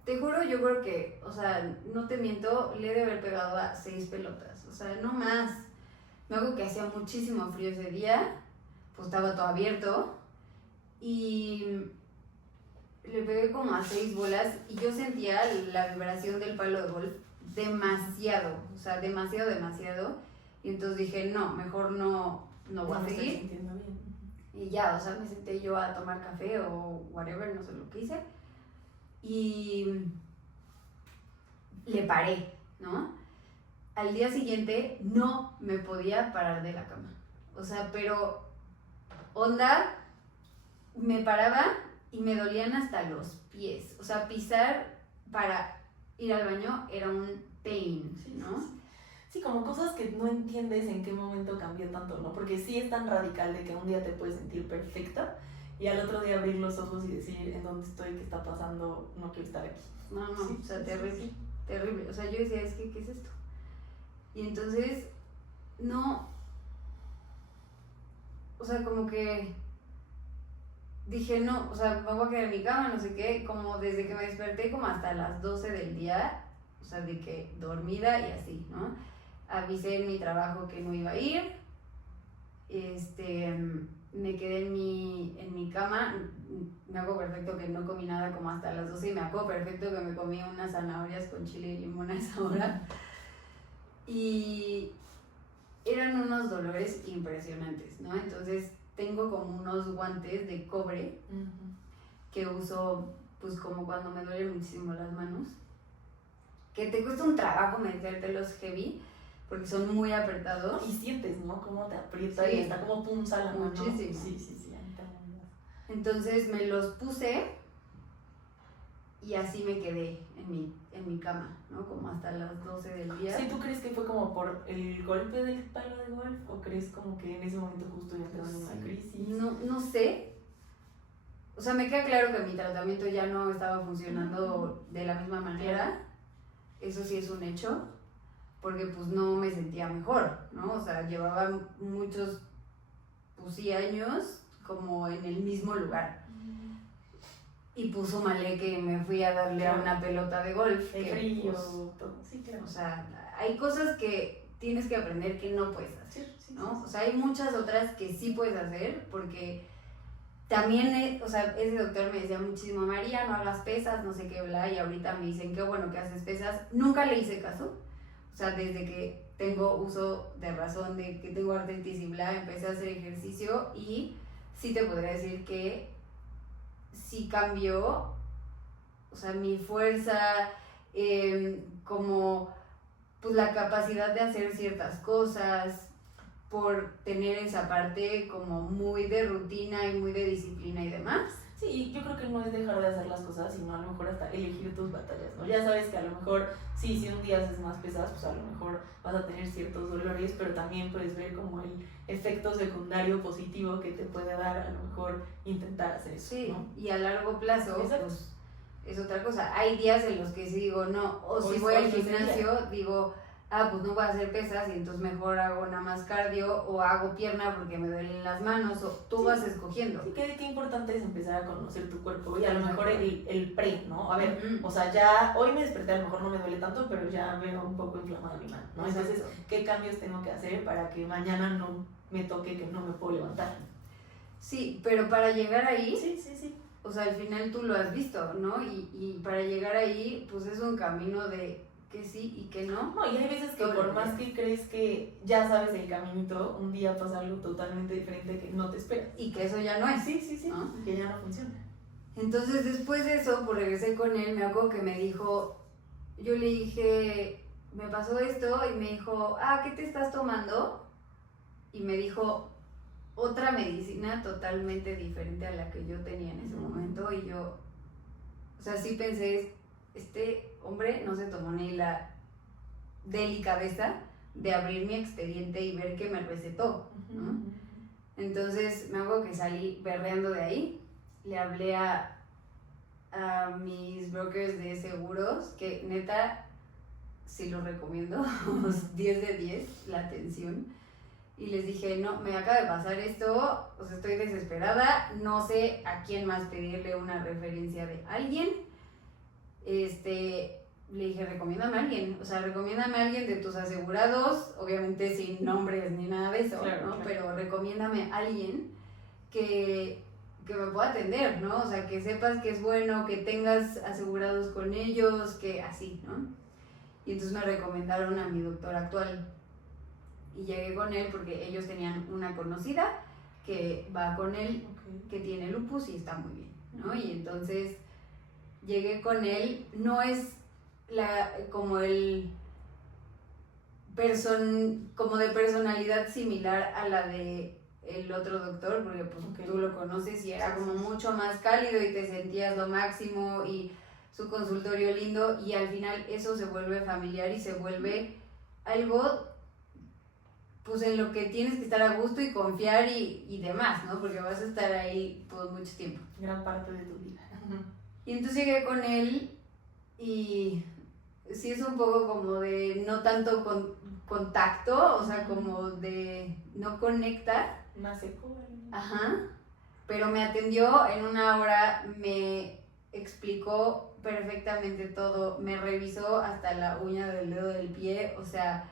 te juro, yo creo que, o sea, no te miento, le he de haber pegado a 6 pelotas, o sea, no más. Me acuerdo que hacía muchísimo frío ese día, pues estaba todo abierto, y le pegué como a 6 bolas, y yo sentía la vibración del palo de golf demasiado, o sea, demasiado. Y entonces dije, no, mejor no voy a seguir. Estoy sintiendo bien. Y ya, o sea, me senté yo a tomar café o whatever, no sé lo que hice. Y le paré, ¿no? Al día siguiente no me podía parar de la cama. O sea, pero onda, me paraba y me dolían hasta los pies. O sea, pisar para ir al baño era un pain, ¿no? Sí, como cosas que no entiendes en qué momento cambió tanto, ¿no? Porque sí es tan radical de que un día te puedes sentir perfecta y al otro día abrir los ojos y decir en dónde estoy, qué está pasando, no quiero estar aquí. No, o sea, terrible. O sea, yo decía, ¿qué es esto? Y entonces, no, o sea, como que dije, no, o sea, me voy a quedar en mi cama, no sé qué, como desde que me desperté como hasta las 12 del día, o sea, de que dormida y así, ¿no? avisé en mi trabajo que no iba a ir, me quedé en mi cama, me acuerdo perfecto que no comí nada como hasta las 12 y me acuerdo perfecto que me comí unas zanahorias con chile y limón a esa hora y eran unos dolores impresionantes, ¿no? Entonces tengo como unos guantes de cobre que uso pues como cuando me duelen muchísimo las manos, que te cuesta un trabajo metértelos heavy porque son muy apretados. Y sientes, ¿no? Cómo te aprieta Sí. y está como punza la mano. Muchísimo. Sí, a mí también. Entonces me los puse y así me quedé en mi cama, ¿no? Como hasta las 12 del día. Sí, ¿tú crees que fue como por el golpe del palo de golf? ¿O crees como que en ese momento justo ya te dan una crisis? No sé. O sea, me queda claro que mi tratamiento ya no estaba funcionando de la misma manera. Eso sí es un hecho. Porque pues no me sentía mejor, ¿no? O sea, llevaba muchos, pues sí, años como en el mismo lugar. Y pues súmale que me fui a darle a una pelota de golf. El que, frío, pues, todo. Sí, claro. O sea, hay cosas que tienes que aprender que no puedes hacer, ¿no? O sea, hay muchas otras que sí puedes hacer porque también, o sea, ese doctor me decía muchísimo, María, no hagas pesas, no sé qué, bla, y ahorita me dicen, qué bueno que haces pesas. Nunca le hice caso. O sea, desde que tengo uso de razón, de que tengo artritis y bla, empecé a hacer ejercicio y sí te podría decir que sí cambió, o sea, mi fuerza, como pues la capacidad de hacer ciertas cosas, por tener esa parte como muy de rutina y muy de disciplina y demás. Sí, yo creo que no es dejar de hacer las cosas, sino a lo mejor hasta elegir tus batallas, ¿no? Ya sabes que a lo mejor, sí, si un día haces más pesadas, pues a lo mejor vas a tener ciertos dolores, pero también puedes ver como el efecto secundario positivo que te puede dar a lo mejor intentar hacer eso, sí, ¿no? Y a largo plazo, Exacto. pues es otra cosa. Hay días en los que sí digo no, o si voy al gimnasio, digo, pues no voy a hacer pesas y entonces mejor hago nada más cardio o hago pierna porque me duelen las manos, o tú vas escogiendo. Sí, qué importante es empezar a conocer tu cuerpo y a lo mejor el pre, ¿no? A ver, Uh-huh. O sea, ya hoy me desperté, a lo mejor no me duele tanto, pero ya veo un poco inflamada mi mano, ¿no? Exacto. Entonces, ¿qué cambios tengo que hacer para que mañana no me toque que no me puedo levantar? Sí, pero para llegar ahí, sí. O sea, al final tú lo has visto, ¿no? Y para llegar ahí, pues es un camino de que sí y que no. No, y hay veces que por más que crees que ya sabes el caminito, un día pasa algo totalmente diferente que no te esperas. Y que eso ya no es. Sí, ¿no? Que ya no funciona. Entonces después de eso, pues regresé con él, me acuerdo que me dijo, yo le dije, me pasó esto, y me dijo, ¿qué te estás tomando? Y me dijo otra medicina totalmente diferente a la que yo tenía en ese momento, y yo, o sea, sí pensé, este hombre no se tomó ni la delicadeza de abrir mi expediente y ver qué me recetó, ¿no? Entonces me acuerdo que salí berreando de ahí, le hablé a mis brokers de seguros, que neta sí los recomiendo, 10 de 10 la atención, y les dije, no, me acaba de pasar esto, o sea, estoy desesperada, no sé a quién más pedirle una referencia de alguien, le dije, recomiéndame a alguien, o sea, recomiéndame a alguien de tus asegurados, obviamente sin nombres ni nada de eso, claro, ¿no? Claro. Pero recomiéndame a alguien que me pueda atender, ¿no? O sea, que sepas que es bueno, que tengas asegurados con ellos, que así, ¿no? Y entonces me recomendaron a mi doctor actual. Y llegué con él porque ellos tenían una conocida que va con él, que tiene lupus y está muy bien, ¿no? Y entonces llegué con él, no es como de personalidad similar a la de el otro doctor, porque pues tú lo conoces y era como mucho más cálido y te sentías lo máximo y su consultorio lindo, y al final eso se vuelve familiar y se vuelve algo pues en lo que tienes que estar a gusto y confiar y demás, ¿no? Porque vas a estar ahí por mucho tiempo. Gran parte de tu vida. Y entonces llegué con él y sí es un poco como de no tanto contacto, o sea, como de no conecta. Más seco. Ajá. Pero me atendió en una hora, me explicó perfectamente todo, me revisó hasta la uña del dedo del pie, o sea,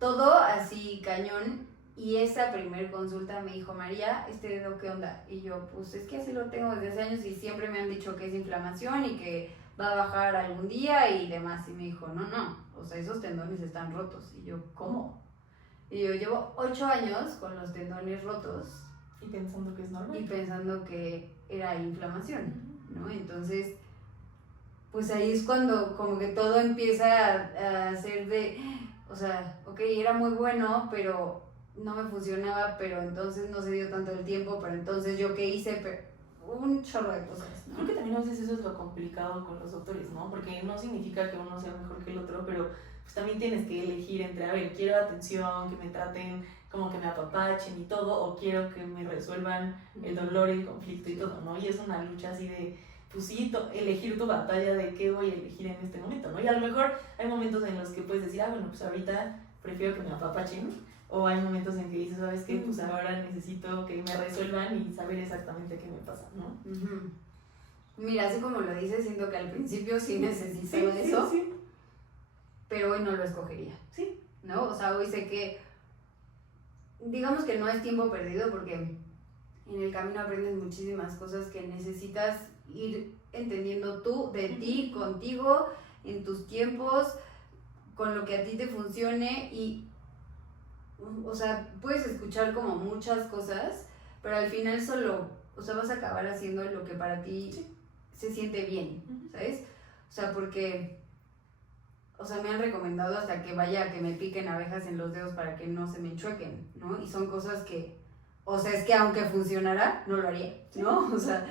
todo así cañón. Y esa primer consulta me dijo, María, ¿este dedo qué onda? Y yo, pues es que así lo tengo desde hace años y siempre me han dicho que es inflamación y que va a bajar algún día y demás. Y me dijo, no, o sea, esos tendones están rotos. Y yo, ¿cómo? Y yo llevo 8 años con los tendones rotos. Y pensando que es normal. Y pensando que era inflamación, ¿no? Entonces, pues ahí es cuando como que todo empieza a ser de, o sea, ok, era muy bueno, pero no me funcionaba, pero entonces no se dio tanto el tiempo, pero entonces yo qué hice, pero un chorro de cosas, ¿no? Creo que también a veces eso es lo complicado con los doctores, ¿no? Porque no significa que uno sea mejor que el otro, pero pues también tienes que elegir entre, a ver, quiero atención, que me traten como que me apapachen y todo, o quiero que me resuelvan el dolor, el conflicto y todo, ¿no? Y es una lucha así de, pues sí, elegir tu batalla de qué voy a elegir en este momento, ¿no? Y a lo mejor hay momentos en los que puedes decir, bueno, pues ahorita prefiero que me apapachen, o hay momentos en que dices, ¿sabes qué? Pues ahora necesito que me resuelvan y saber exactamente qué me pasa, ¿no? Mira, así como lo dices, siento que al principio sí necesitaba eso, sí. Pero hoy no lo escogería, sí, ¿no? O sea, hoy sé que, digamos que no es tiempo perdido porque en el camino aprendes muchísimas cosas que necesitas ir entendiendo tú, de ti, contigo, en tus tiempos, con lo que a ti te funcione y, o sea, puedes escuchar como muchas cosas, pero al final solo, o sea, vas a acabar haciendo lo que para ti se siente bien, ¿sabes? O sea, porque, o sea, me han recomendado hasta que vaya a que me piquen abejas en los dedos para que no se me enchuequen, ¿no? Y son cosas que, o sea, es que aunque funcionara, no lo haría, ¿no? O sea,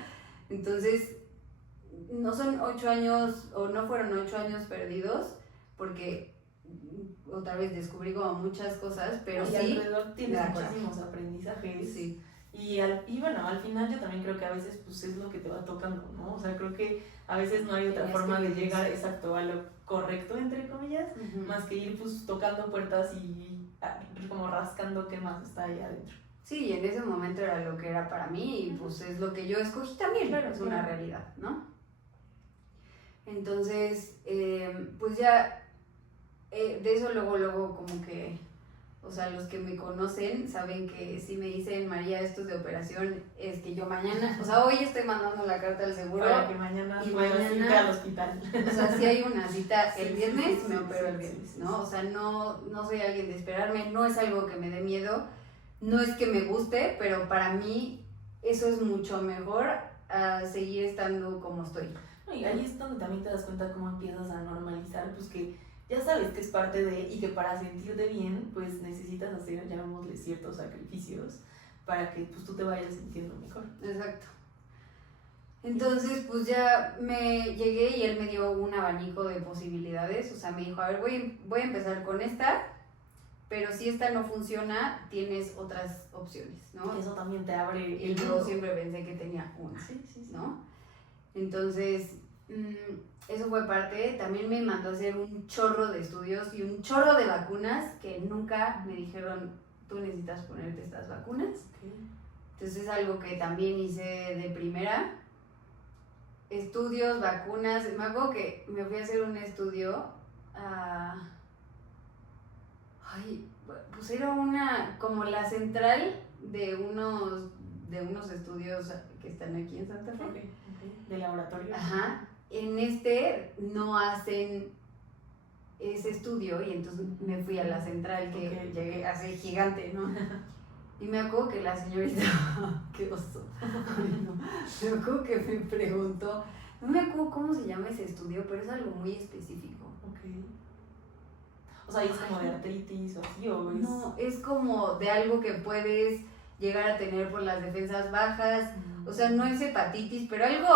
entonces, no son 8 años, o no fueron 8 años perdidos, porque otra vez descubrí como muchas cosas, pero y sí. alrededor tienes muchísimos aprendizajes. Sí. Y bueno, al final yo también creo que a veces pues es lo que te va tocando, ¿no? O sea, creo que a veces no hay otra forma de llegar exacto a lo correcto, entre comillas, más que ir pues tocando puertas y como rascando qué más está ahí adentro. Sí, y en ese momento era lo que era para mí y pues es lo que yo escogí también, claro, es una realidad, ¿no? Entonces, pues ya de eso luego como que, o sea, los que me conocen saben que si me dicen, María, esto es de operación, es que yo mañana, o sea, hoy estoy mandando la carta al seguro. Para que mañana puedas ir al hospital. O sea, si hay una cita el viernes, sí, me opero el viernes, ¿no? O sea, no soy alguien de esperarme, no es algo que me dé miedo, no es que me guste, pero para mí eso es mucho mejor a seguir estando como estoy. Y ahí es donde también te das cuenta cómo empiezas a normalizar, pues que ya sabes que es parte de, y que para sentirte bien, pues necesitas hacer, llamémosle, ciertos sacrificios para que pues tú te vayas sintiendo mejor. Exacto. Entonces, pues ya me llegué y él me dio un abanico de posibilidades, o sea, me dijo, a ver, voy a empezar con esta, pero si esta no funciona, tienes otras opciones, ¿no? Eso también te abre y yo siempre pensé que tenía una, ¿no? Entonces, eso fue parte. También me mandó a hacer un chorro de estudios y un chorro de vacunas que nunca me dijeron, tú necesitas ponerte estas vacunas. Entonces es algo que también hice de primera. Estudios, vacunas. Me acuerdo que me fui a hacer un estudio pues era como la central de unos estudios que están aquí en Santa Fe. De laboratorio. Ajá. En este no hacen ese estudio y entonces me fui a la central que llegué a ser gigante, ¿no? Y me acuerdo que la señorita, qué oso, me acuerdo que me preguntó, no me acuerdo cómo se llama ese estudio, pero es algo muy específico. O sea, ¿es como de artritis o así? ¿O es... No, es como de algo que puedes llegar a tener por las defensas bajas, o sea, no es hepatitis, pero algo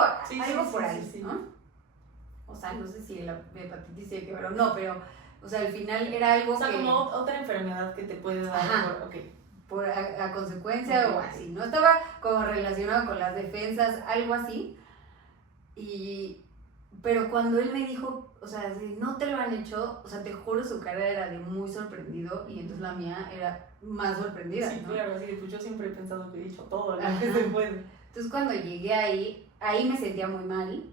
por ahí, ¿no? O sea, no sé si la hepatitis tiene que ver o no, pero, o sea, al final era algo que... O sea, como otra enfermedad que te puede dar por a consecuencia o así, ¿no? Estaba como relacionado con las defensas, algo así, pero cuando él me dijo, o sea, si no te lo han hecho, o sea, te juro su cara era de muy sorprendido y entonces la mía era más sorprendida, sí, ¿no? Claro, sí, pues yo siempre he pensado que he dicho todo lo que se puede. Entonces cuando llegué ahí me sentía muy mal,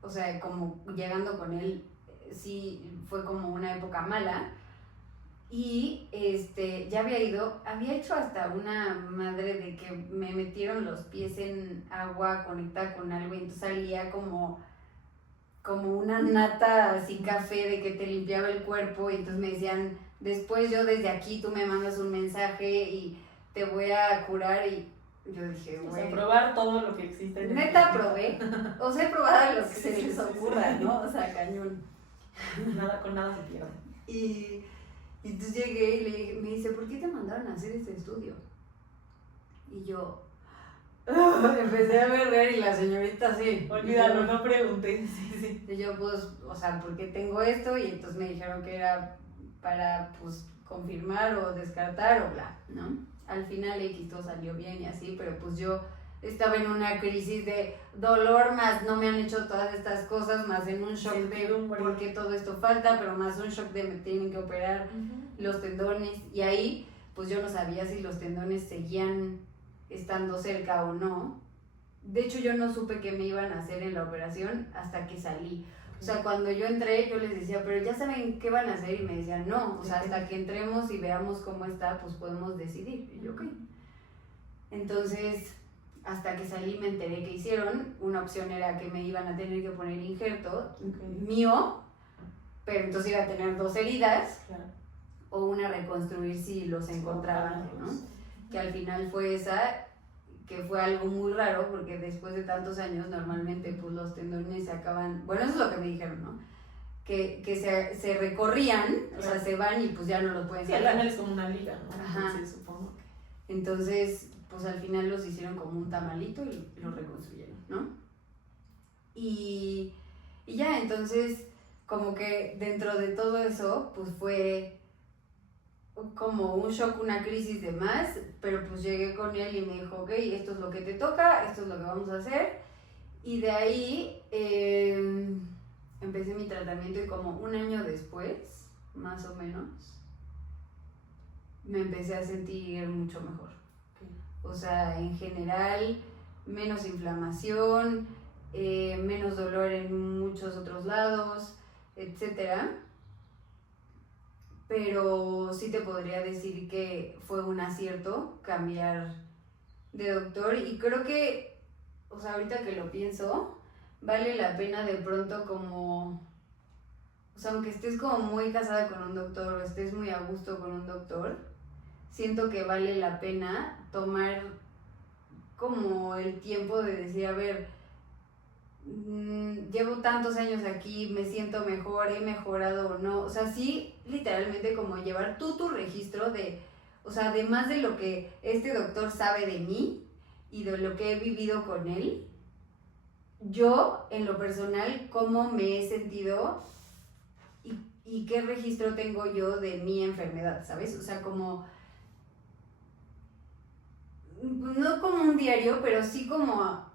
o sea, como llegando con él, sí fue como una época mala Y ya había hecho hasta una madre de que me metieron los pies en agua conectada con algo y entonces salía como una nata así café de que te limpiaba el cuerpo y entonces me decían, después yo desde aquí tú me mandas un mensaje y te voy a curar y yo dije, güey. O sea, probar todo lo que existe. Neta probé, o sea, he probado lo que se les ocurra, ¿no? O sea, cañón. Nada, con nada se pierde. Y entonces llegué y le dije, me dice, ¿por qué te mandaron a hacer este estudio? Y yo empecé a berrear y la señorita así. Olvídalo, no pregunté. Sí. Y yo, pues, o sea, ¿por qué tengo esto? Y entonces me dijeron que era para, pues, confirmar o descartar o bla, ¿no? Al final X todo salió bien y así, pero pues yo estaba en una crisis de dolor, más no me han hecho todas estas cosas, más en un shock de por qué todo esto falta, pero más un shock de me tienen que operar los tendones. Y ahí, pues yo no sabía si los tendones seguían estando cerca o no. De hecho, yo no supe qué me iban a hacer en la operación hasta que salí. O sea, cuando yo entré, yo les decía, pero ya saben qué van a hacer, y me decían, no, o sea, hasta que entremos y veamos cómo está, pues podemos decidir. Y yo, ok. Entonces, hasta que salí me enteré que hicieron. Una opción era que me iban a tener que poner injerto mío, pero entonces iba a tener 2 heridas, claro, o una reconstruir si los encontraban, ¿no? Que al final fue esa, que fue algo muy raro, porque después de tantos años normalmente pues los tendones se acaban, bueno, eso es lo que me dijeron, ¿no? Que se recorrían, claro, o sea, se van y pues ya no los pueden sacar. Sí, al final es como una liga, ¿no? Ajá. Entonces, supongo que... Entonces, pues al final los hicieron como un tamalito y los reconstruyeron, ¿no? Y ya, entonces, como que dentro de todo eso, pues fue como un shock, una crisis de más, pero pues llegué con él y me dijo, ok, esto es lo que te toca, esto es lo que vamos a hacer. Y de ahí empecé mi tratamiento y como un año después, más o menos, me empecé a sentir mucho mejor. O sea, en general, menos inflamación, menos dolor en muchos otros lados, etcétera. Pero sí te podría decir que fue un acierto cambiar de doctor y creo que, o sea, ahorita que lo pienso, vale la pena de pronto como, o sea, aunque estés como muy casada con un doctor o estés muy a gusto con un doctor, siento que vale la pena tomar como el tiempo de decir, a ver, llevo tantos años aquí, me siento mejor, he mejorado o no, o sea, sí, literalmente como llevar tú tu registro de, o sea, además de lo que este doctor sabe de mí y de lo que he vivido con él, yo en lo personal, cómo me he sentido y qué registro tengo yo de mi enfermedad, ¿sabes? O sea, como, no como un diario, pero sí como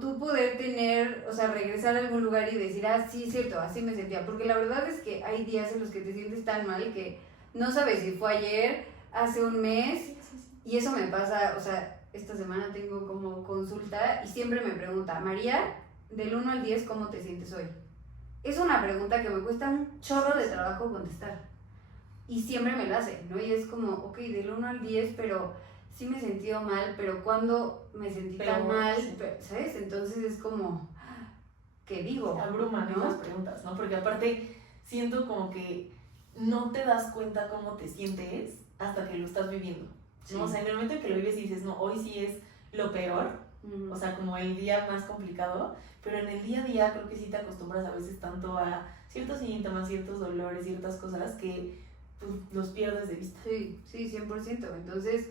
tú poder tener, o sea, regresar a algún lugar y decir, ah, sí, cierto, así me sentía. Porque la verdad es que hay días en los que te sientes tan mal que no sabes si fue ayer, hace un mes, y eso me pasa, o sea, esta semana tengo como consulta y siempre me pregunta, María, del 1 al 10, ¿cómo te sientes hoy? Es una pregunta que me cuesta un chorro de trabajo contestar. Y siempre me la hace, ¿no? Y es como, ok, del 1 al 10, pero sí me he sentido mal, pero cuando me sentí tan mal, sí, ¿sabes? Entonces es como, ¿qué digo? Te abruman, ¿no?, las preguntas, ¿no? Porque aparte siento como que no te das cuenta cómo te sientes hasta que lo estás viviendo, ¿no? Sí. O sea, en el momento en que lo vives y dices, no, hoy sí es lo peor, o sea, como el día más complicado, pero en el día a día creo que sí te acostumbras a veces tanto a ciertos síntomas, ciertos dolores, ciertas cosas que pues, los pierdes de vista. Sí, 100%. Entonces,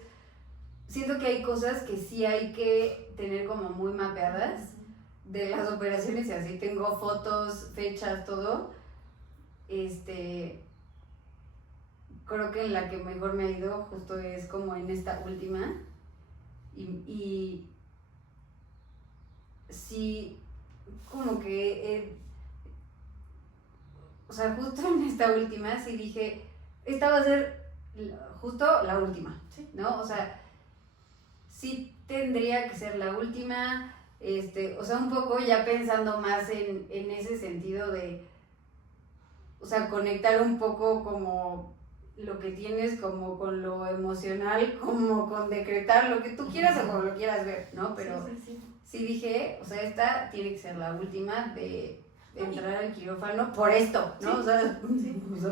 siento que hay cosas que sí hay que tener como muy mapeadas de las operaciones y así. Tengo fotos, fechas, todo. Creo que en la que mejor me ha ido justo es como en esta última. Y sí, como que, o sea, justo en esta última sí dije, esta va a ser justo la última, ¿no? O sea, sí tendría que ser la última, o sea, un poco ya pensando más en ese sentido de o sea, conectar un poco como lo que tienes como con lo emocional, como con decretar lo que tú quieras o como lo quieras ver, ¿no? Pero sí dije, o sea, esta tiene que ser la última de entrar al quirófano por esto, ¿no? Sí, o sea,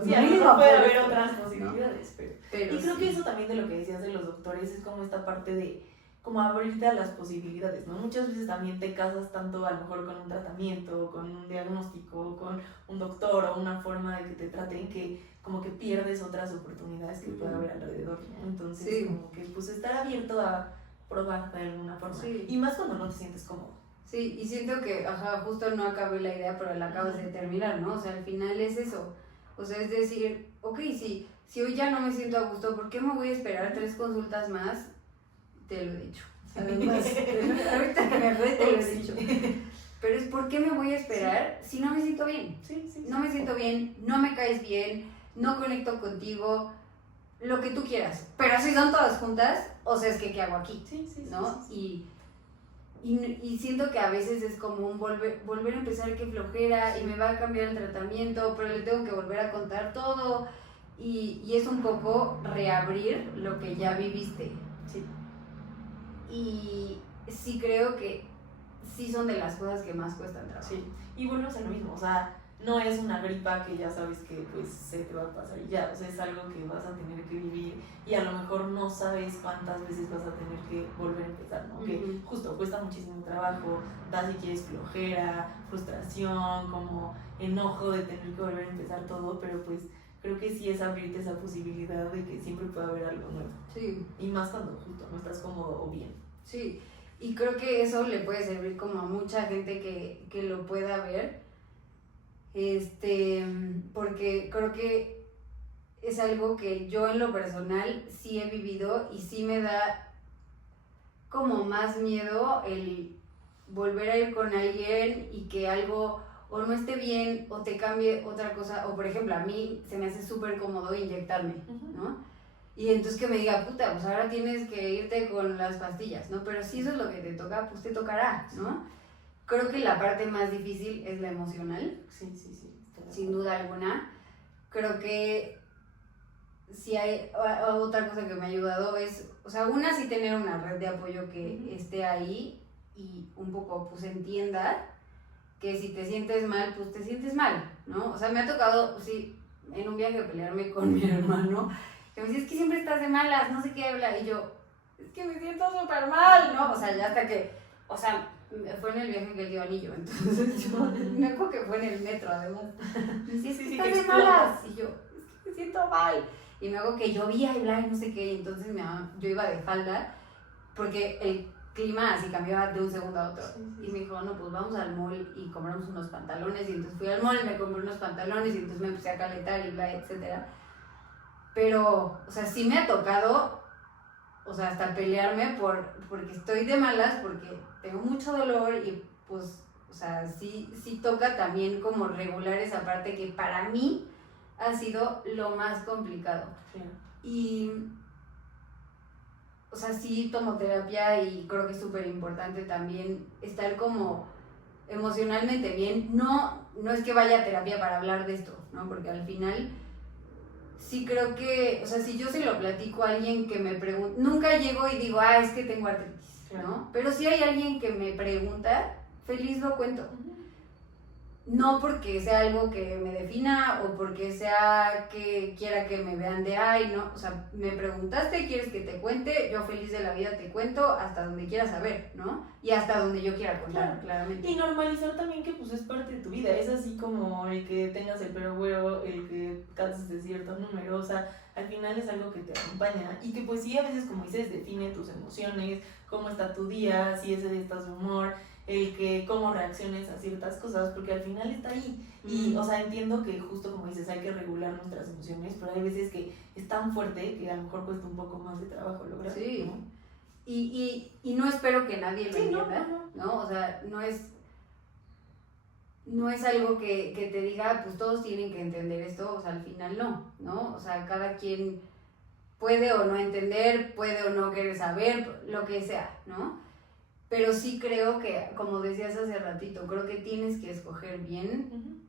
sí, a lo mejor puede haber otras posibilidades, ¿no? Pero y creo sí. que eso también de lo que decías de los doctores es como esta parte de como abrirte a las posibilidades, ¿no? Muchas veces también te casas tanto a lo mejor con un tratamiento, con un diagnóstico, con un doctor o una forma de que te traten que como que pierdes otras oportunidades que puede haber alrededor, ¿no? Entonces sí. Como que pues estar abierto a probar de alguna forma. Sí. Y más cuando no te sientes cómodo. Sí, y siento que, justo no acabé la idea, pero la acabas de terminar, ¿no? O sea, al final es eso. O sea, es decir, ok, si hoy ya no me siento a gusto, ¿por qué me voy a esperar 3 consultas más? Te lo he dicho. Además, ahorita que me acuerdo te lo he dicho. Pero es ¿por qué me voy a esperar si no me siento bien? Sí. No me siento bien, no me caes bien, no conecto contigo, lo que tú quieras. Pero si son todas juntas, o sea, es que ¿qué hago aquí? ¿no? Sí. Y siento que a veces es como un volver a empezar, que flojera, y me va a cambiar el tratamiento, pero le tengo que volver a contar todo. Y es un poco reabrir lo que ya viviste. Sí. Y sí creo que sí son de las cosas que más cuestan trabajo. Sí, y volvemos a lo mismo, o sea, no es una gripa que ya sabes que pues se te va a pasar y ya, o sea, es algo que vas a tener que vivir y a lo mejor no sabes cuántas veces vas a tener que volver a empezar, ¿no? Que justo cuesta muchísimo trabajo, da si quieres flojera, frustración, como enojo de tener que volver a empezar todo, pero pues creo que sí es abrirte esa posibilidad de que siempre puede haber algo nuevo. Sí. Y más cuando justo no estás cómodo o bien. Sí, y creo que eso le puede servir como a mucha gente que lo pueda ver. Porque creo que es algo que yo en lo personal sí he vivido y sí me da como más miedo el volver a ir con alguien y que algo o no esté bien o te cambie otra cosa, o por ejemplo a mí se me hace súper cómodo inyectarme, ¿no? Y entonces que me diga, puta, pues ahora tienes que irte con las pastillas, ¿no? Pero si eso es lo que te toca, pues te tocará, ¿no? Creo que la parte más difícil es la emocional. Sí. Sin duda alguna. Creo que si hay otra cosa que me ha ayudado es, o sea, una, sí tener una red de apoyo que esté ahí y un poco pues entienda que si te sientes mal, pues te sientes mal, ¿no? O sea, me ha tocado, sí, en un viaje pelearme con mi hermano, que me dice, es que siempre estás de malas, no sé qué habla, y yo, es que me siento súper mal, ¿no? O sea, ya hasta que, o sea, fue en el viaje que él dio anillo, entonces yo me acuerdo que fue en el metro, además. Me dice, es que estás de malas, y yo, es que me siento mal. Y me hago que llovía y bla, y no sé qué, y entonces yo iba de falda, porque el clima así cambiaba de un segundo a otro. Y me dijo, no, pues vamos al mall y compramos unos pantalones, y entonces fui al mall y me compré unos pantalones, y entonces me empecé a calentar y bla, etcétera. Pero, o sea, sí me ha tocado, o sea, hasta pelearme porque estoy de malas, porque tengo mucho dolor y pues, o sea, sí toca también como regular esa parte que para mí ha sido lo más complicado. Sí. Y, o sea, sí tomo terapia y creo que es súper importante también estar como emocionalmente bien. No es que vaya a terapia para hablar de esto, ¿no? Porque al final sí creo que, o sea, si yo se lo platico a alguien que me pregunta, nunca llego y digo, es que tengo artritis, ¿no? Pero si hay alguien que me pregunta, feliz lo cuento. No porque sea algo que me defina o porque sea que quiera que me vean de no, o sea, me preguntaste, ¿quieres que te cuente? Yo feliz de la vida te cuento hasta donde quieras saber, ¿no? Y hasta donde yo quiera contar, claramente. Y normalizar también que pues es parte de tu vida, es así como el que tengas el pelo güero, el que canses de cierto número, o sea, al final es algo que te acompaña y que pues sí, a veces como dices, define tus emociones, cómo está tu día, si ese día estás de humor, el que cómo reacciones a ciertas cosas, porque al final está ahí. Y, o sea, entiendo que justo como dices, hay que regular nuestras emociones, pero hay veces que es tan fuerte que a lo mejor cuesta un poco más de trabajo lograr. Sí. ¿No? Y no espero que nadie lo entienda, ¿no? O sea, no es algo que te diga, pues todos tienen que entender esto, o sea, al final ¿no? O sea, cada quien puede o no entender, puede o no querer saber, lo que sea, ¿no? Pero sí creo que, como decías hace ratito, creo que tienes que escoger bien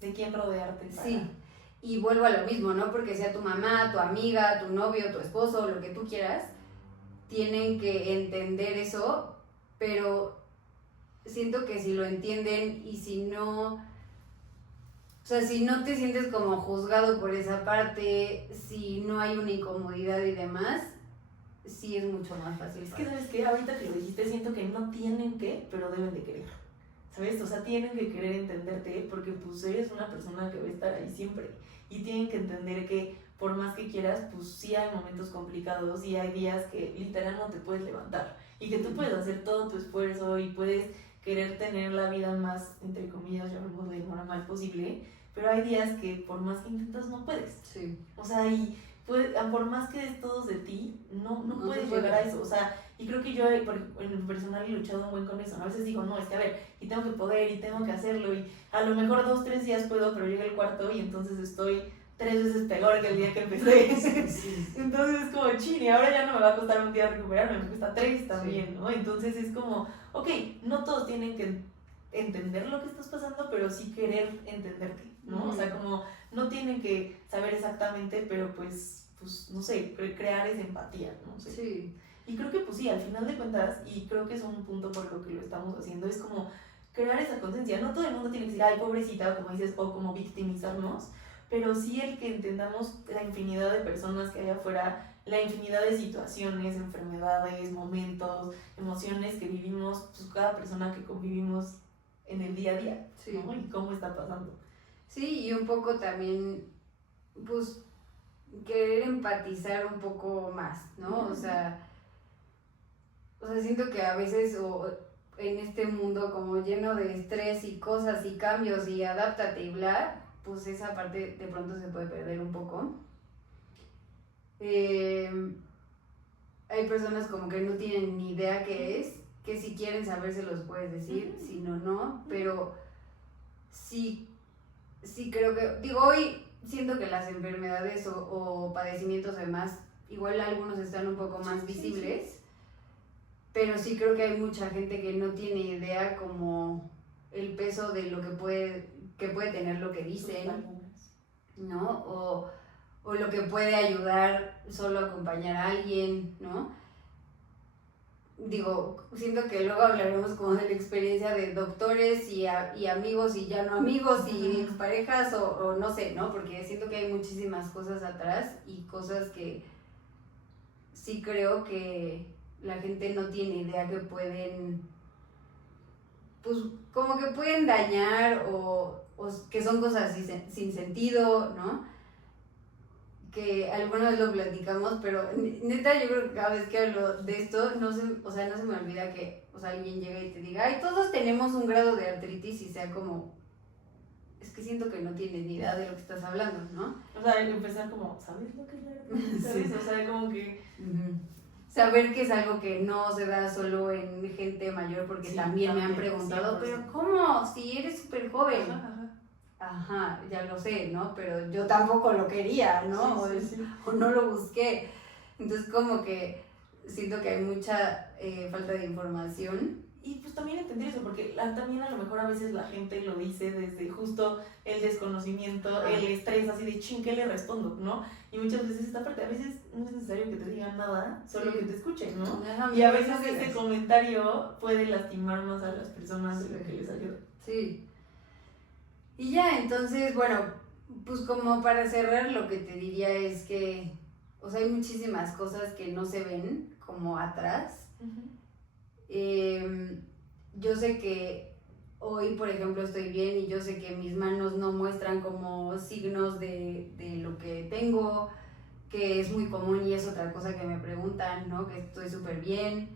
de quién rodearte. Sí, y vuelvo a lo mismo, ¿no? Porque sea tu mamá, tu amiga, tu novio, tu esposo, lo que tú quieras, tienen que entender eso, pero siento que si lo entienden y si no, o sea, si no te sientes como juzgado por esa parte, si no hay una incomodidad y demás, sí es mucho más fácil. Es que, ¿sabes qué? Ahorita que lo dijiste, siento que no tienen que, pero deben de querer, ¿sabes? O sea, tienen que querer entenderte porque pues eres una persona que va a estar ahí siempre y tienen que entender que por más que quieras, pues sí hay momentos complicados y hay días que literal no te puedes levantar y que tú puedes hacer todo tu esfuerzo y puedes querer tener la vida más, entre comillas, llamémosle normal posible, pero hay días que por más que intentas no puedes. Sí. O sea, y por más que des todos de ti, no puedes llegar a eso. O sea, y creo que yo en lo personal he luchado un buen con eso, ¿no? A veces digo, no, es que a ver, y tengo que poder, y tengo que hacerlo, y a lo mejor 2, 3 días puedo, pero llega el cuarto y entonces estoy 3 veces peor que el día que empecé. Sí. Entonces es como, chini, ahora ya no me va a costar un día recuperarme, me cuesta 3 también, ¿no? Entonces es como, ok, no todos tienen que entender lo que estás pasando, pero sí querer entenderte, ¿no? O sea, como no tienen que saber exactamente, pero pues no sé, crear esa empatía, ¿no? Sí. Y creo que pues sí, al final de cuentas, y creo que es un punto por lo que lo estamos haciendo, es como crear esa conciencia. No todo el mundo tiene que decir, ay, pobrecita, o como dices, o como victimizarnos, pero sí el que entendamos la infinidad de personas que hay afuera, la infinidad de situaciones, enfermedades, momentos, emociones que vivimos, pues cada persona que convivimos en el día a día, Sí. ¿no? Y cómo está pasando. Sí, y un poco también, pues, querer empatizar un poco más, ¿no? O sea, siento que a veces en este mundo como lleno de estrés y cosas y cambios y adáptate y bla, pues esa parte de pronto se puede perder un poco. Hay personas como que no tienen ni idea qué es, que si quieren saber se los puedes decir, si no, no, pero sí creo que, digo, hoy siento que las enfermedades o padecimientos además, igual algunos están un poco más visibles, pero sí creo que hay mucha gente que no tiene idea como el peso de lo que puede tener lo que dicen, ¿no? O lo que puede ayudar solo a acompañar a alguien, ¿no? Digo, siento que luego hablaremos como de la experiencia de doctores y amigos y ya no amigos y exparejas o no sé, ¿no? Porque siento que hay muchísimas cosas atrás y cosas que sí creo que la gente no tiene idea que pueden, pues como que pueden dañar o que son cosas sin sentido, ¿no? Que alguna vez lo platicamos, pero neta yo creo que cada vez que hablo de esto, no se me olvida que, alguien llega y te diga, ay, todos tenemos un grado de artritis y sea como, es que siento que no tienes ni idea de lo que estás hablando, ¿no? O sea, empezar como, ¿sabes lo que es la artritis? ¿Sabes? Sí. O sea, como que... Saber que es algo que no se da solo en gente mayor, porque sí, también me han preguntado, 100%. Pero ¿cómo? Si eres súper joven. Ajá, ya lo sé, ¿no? Pero yo tampoco lo quería, ¿no? Sí. O no lo busqué. Entonces como que siento que hay mucha falta de información. Y pues también entender eso, porque también a lo mejor a veces la gente lo dice desde justo el desconocimiento, el estrés, así de ching, ¿qué le respondo? ¿no? Y muchas veces esta parte, a veces no es necesario que te digan nada, solo que te escuchen, ¿no? Y a veces ese comentario puede lastimar más a las personas de lo que les ayuda. Sí. Y ya, entonces, bueno, pues como para cerrar, lo que te diría es que, hay muchísimas cosas que no se ven como atrás. Yo sé que hoy, por ejemplo, estoy bien y yo sé que mis manos no muestran como signos de lo que tengo, que es muy común y es otra cosa que me preguntan, ¿no? Que estoy súper bien.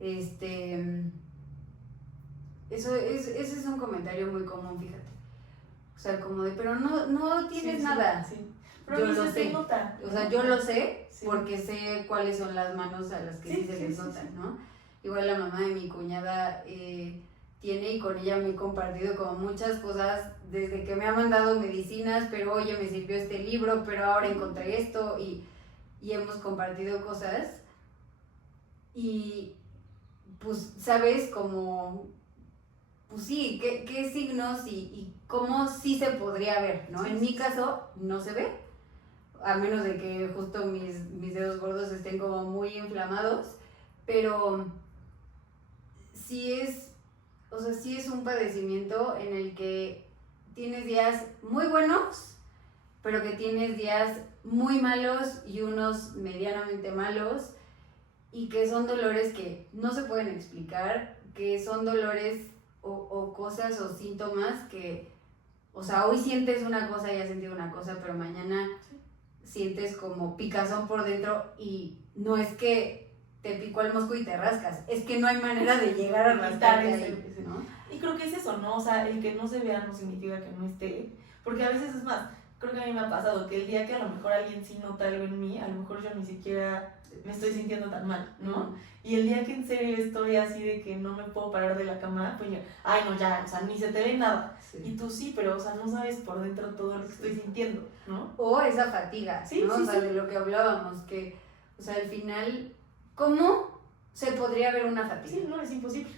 Ese es un comentario muy común, fíjate. O sea, como de, pero no tienes nada. Sí. Pero yo lo sé. Nota, ¿no? O sea, yo lo sé porque sé cuáles son las manos a las que sí se les nota, ¿no? Igual la mamá de mi cuñada tiene y con ella me he compartido como muchas cosas desde que me ha mandado medicinas, pero oye, me sirvió este libro, pero ahora encontré esto y hemos compartido cosas y pues sabes como pues sí, qué signos y cómo sí se podría ver, ¿no? En mi caso no se ve, a menos de que justo mis dedos gordos estén como muy inflamados, pero sí es un padecimiento en el que tienes días muy buenos, pero que tienes días muy malos y unos medianamente malos, y que son dolores que no se pueden explicar, que son dolores o cosas o síntomas que, o sea, hoy sientes una cosa y has sentido una cosa, pero mañana sientes como picazón por dentro y no es que te picó el mosco y te rascas, es que no hay manera de llegar a rascarte ahí, ¿no? Y creo que es eso, ¿no? O sea, el que no se vea no significa que no esté, porque a veces es más, creo que a mí me ha pasado que el día que a lo mejor alguien sí nota algo en mí, a lo mejor yo ni siquiera me estoy sintiendo tan mal, ¿no? Y el día que en serio estoy así de que no me puedo parar de la cama, pues yo, ay no, ya, o sea, ni se te ve nada. Sí. Y tú sí, pero, o sea, no sabes por dentro todo lo que estoy sintiendo, ¿no? O esa fatiga, sí, ¿no? Sí, o sea, sí. De lo que hablábamos, que, o sea, al final, ¿cómo se podría ver una fatiga? Sí, no, es imposible.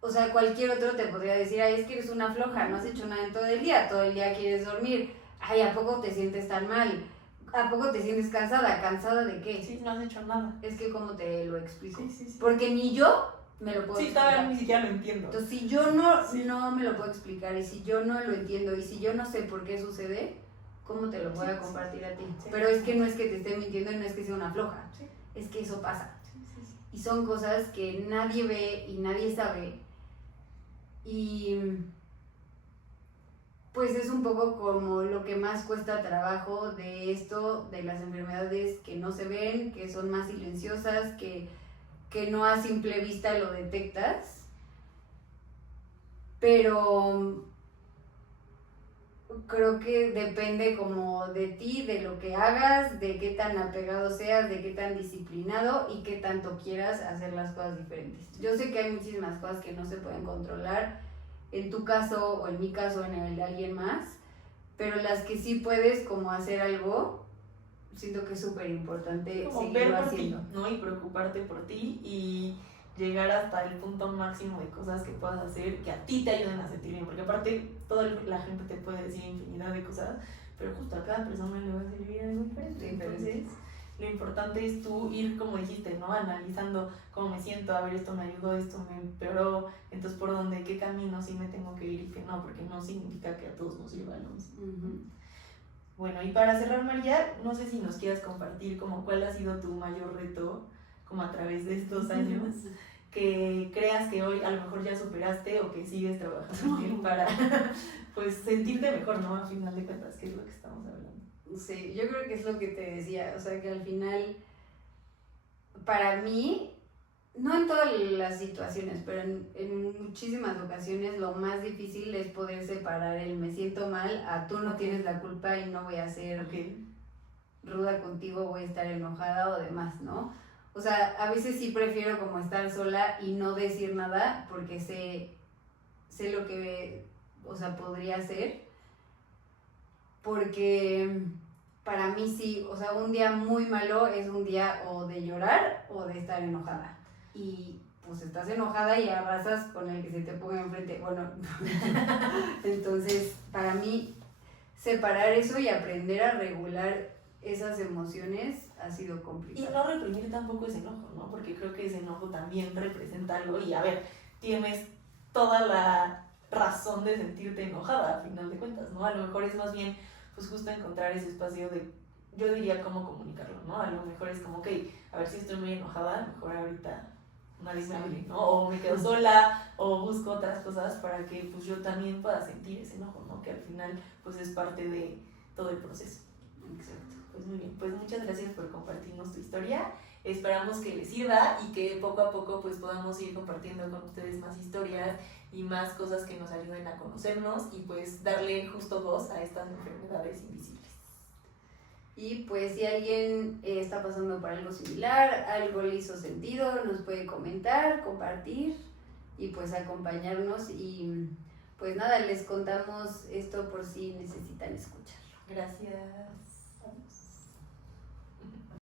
O sea, cualquier otro te podría decir, ay, es que eres una floja, no has hecho nada en todo el día quieres dormir, ay, ¿a poco te sientes tan mal? ¿A poco te sientes cansada? ¿Cansada de qué? Sí, no has hecho nada. Es que, ¿cómo te lo explico? Sí. Porque ni yo me lo puedo explicar. Sí, todavía ni siquiera lo entiendo. Entonces, si yo no me lo puedo explicar, y si yo no lo entiendo, y si yo no sé por qué sucede, ¿cómo te lo voy a compartir a ti? Pero es que no es que te esté mintiendo y no es que sea una floja, es que eso pasa. Sí. Y son cosas que nadie ve y nadie sabe. Y pues es un poco como lo que más cuesta trabajo de esto, de las enfermedades que no se ven, que son más silenciosas, que no a simple vista lo detectas, pero creo que depende como de ti, de lo que hagas, de qué tan apegado seas, de qué tan disciplinado y qué tanto quieras hacer las cosas diferentes. Yo sé que hay muchísimas cosas que no se pueden controlar, en tu caso o en mi caso, en el de alguien más, pero las que sí puedes como hacer algo, siento que es súper importante seguirlo haciendo. Ti, ¿no? Y preocuparte por ti y llegar hasta el punto máximo de cosas que puedas hacer que a ti te ayuden a sentir bien, porque aparte toda la gente te puede decir infinidad de cosas, pero justo a cada persona le va a servir algo diferente. Entonces lo importante es tú ir, como dijiste, ¿no? Analizando cómo me siento, a ver, esto me ayudó, esto me empeoró, entonces por dónde, qué camino sí me tengo que ir y qué no, porque no significa que a todos nos sirva lo mismo. Bueno, y para cerrar, María, no sé si nos quieras compartir como cuál ha sido tu mayor reto como a través de estos años, que creas que hoy a lo mejor ya superaste o que sigues trabajando bien para pues sentirte mejor, ¿no? A final de cuentas, que es lo que estamos hablando. Sí, yo creo que es lo que te decía, o sea que al final, para mí, no en todas las situaciones, pero en muchísimas ocasiones lo más difícil es poder separar el me siento mal a tú no tienes la culpa y no voy a ser ruda contigo, voy a estar enojada o demás, ¿no? O sea, a veces sí prefiero como estar sola y no decir nada porque sé lo que, o sea, podría ser, porque para mí sí, o sea, un día muy malo es un día o de llorar o de estar enojada. Y pues estás enojada y arrasas con el que se te ponga enfrente. Bueno, entonces para mí separar eso y aprender a regular esas emociones ha sido complicado. Y no reprimir tampoco ese enojo, ¿no? Porque creo que ese enojo también representa algo y a ver, tienes toda la razón de sentirte enojada a final de cuentas, ¿no? A lo mejor es más bien pues justo encontrar ese espacio de, yo diría cómo comunicarlo, ¿no? A lo mejor es como, ok, a ver si estoy muy enojada, mejor ahorita nadie me hable, ¿no? O me quedo sola, o busco otras cosas para que pues yo también pueda sentir ese enojo, ¿no? Que al final pues es parte de todo el proceso. Exacto. Pues muy bien, pues muchas gracias por compartirnos tu historia. Esperamos que les sirva y que poco a poco pues podamos ir compartiendo con ustedes más historias y más cosas que nos ayuden a conocernos y pues darle justo voz a estas enfermedades invisibles. Y pues si alguien está pasando por algo similar, algo le hizo sentido, nos puede comentar, compartir y pues acompañarnos y pues nada, les contamos esto por si necesitan escucharlo. Gracias. Adiós.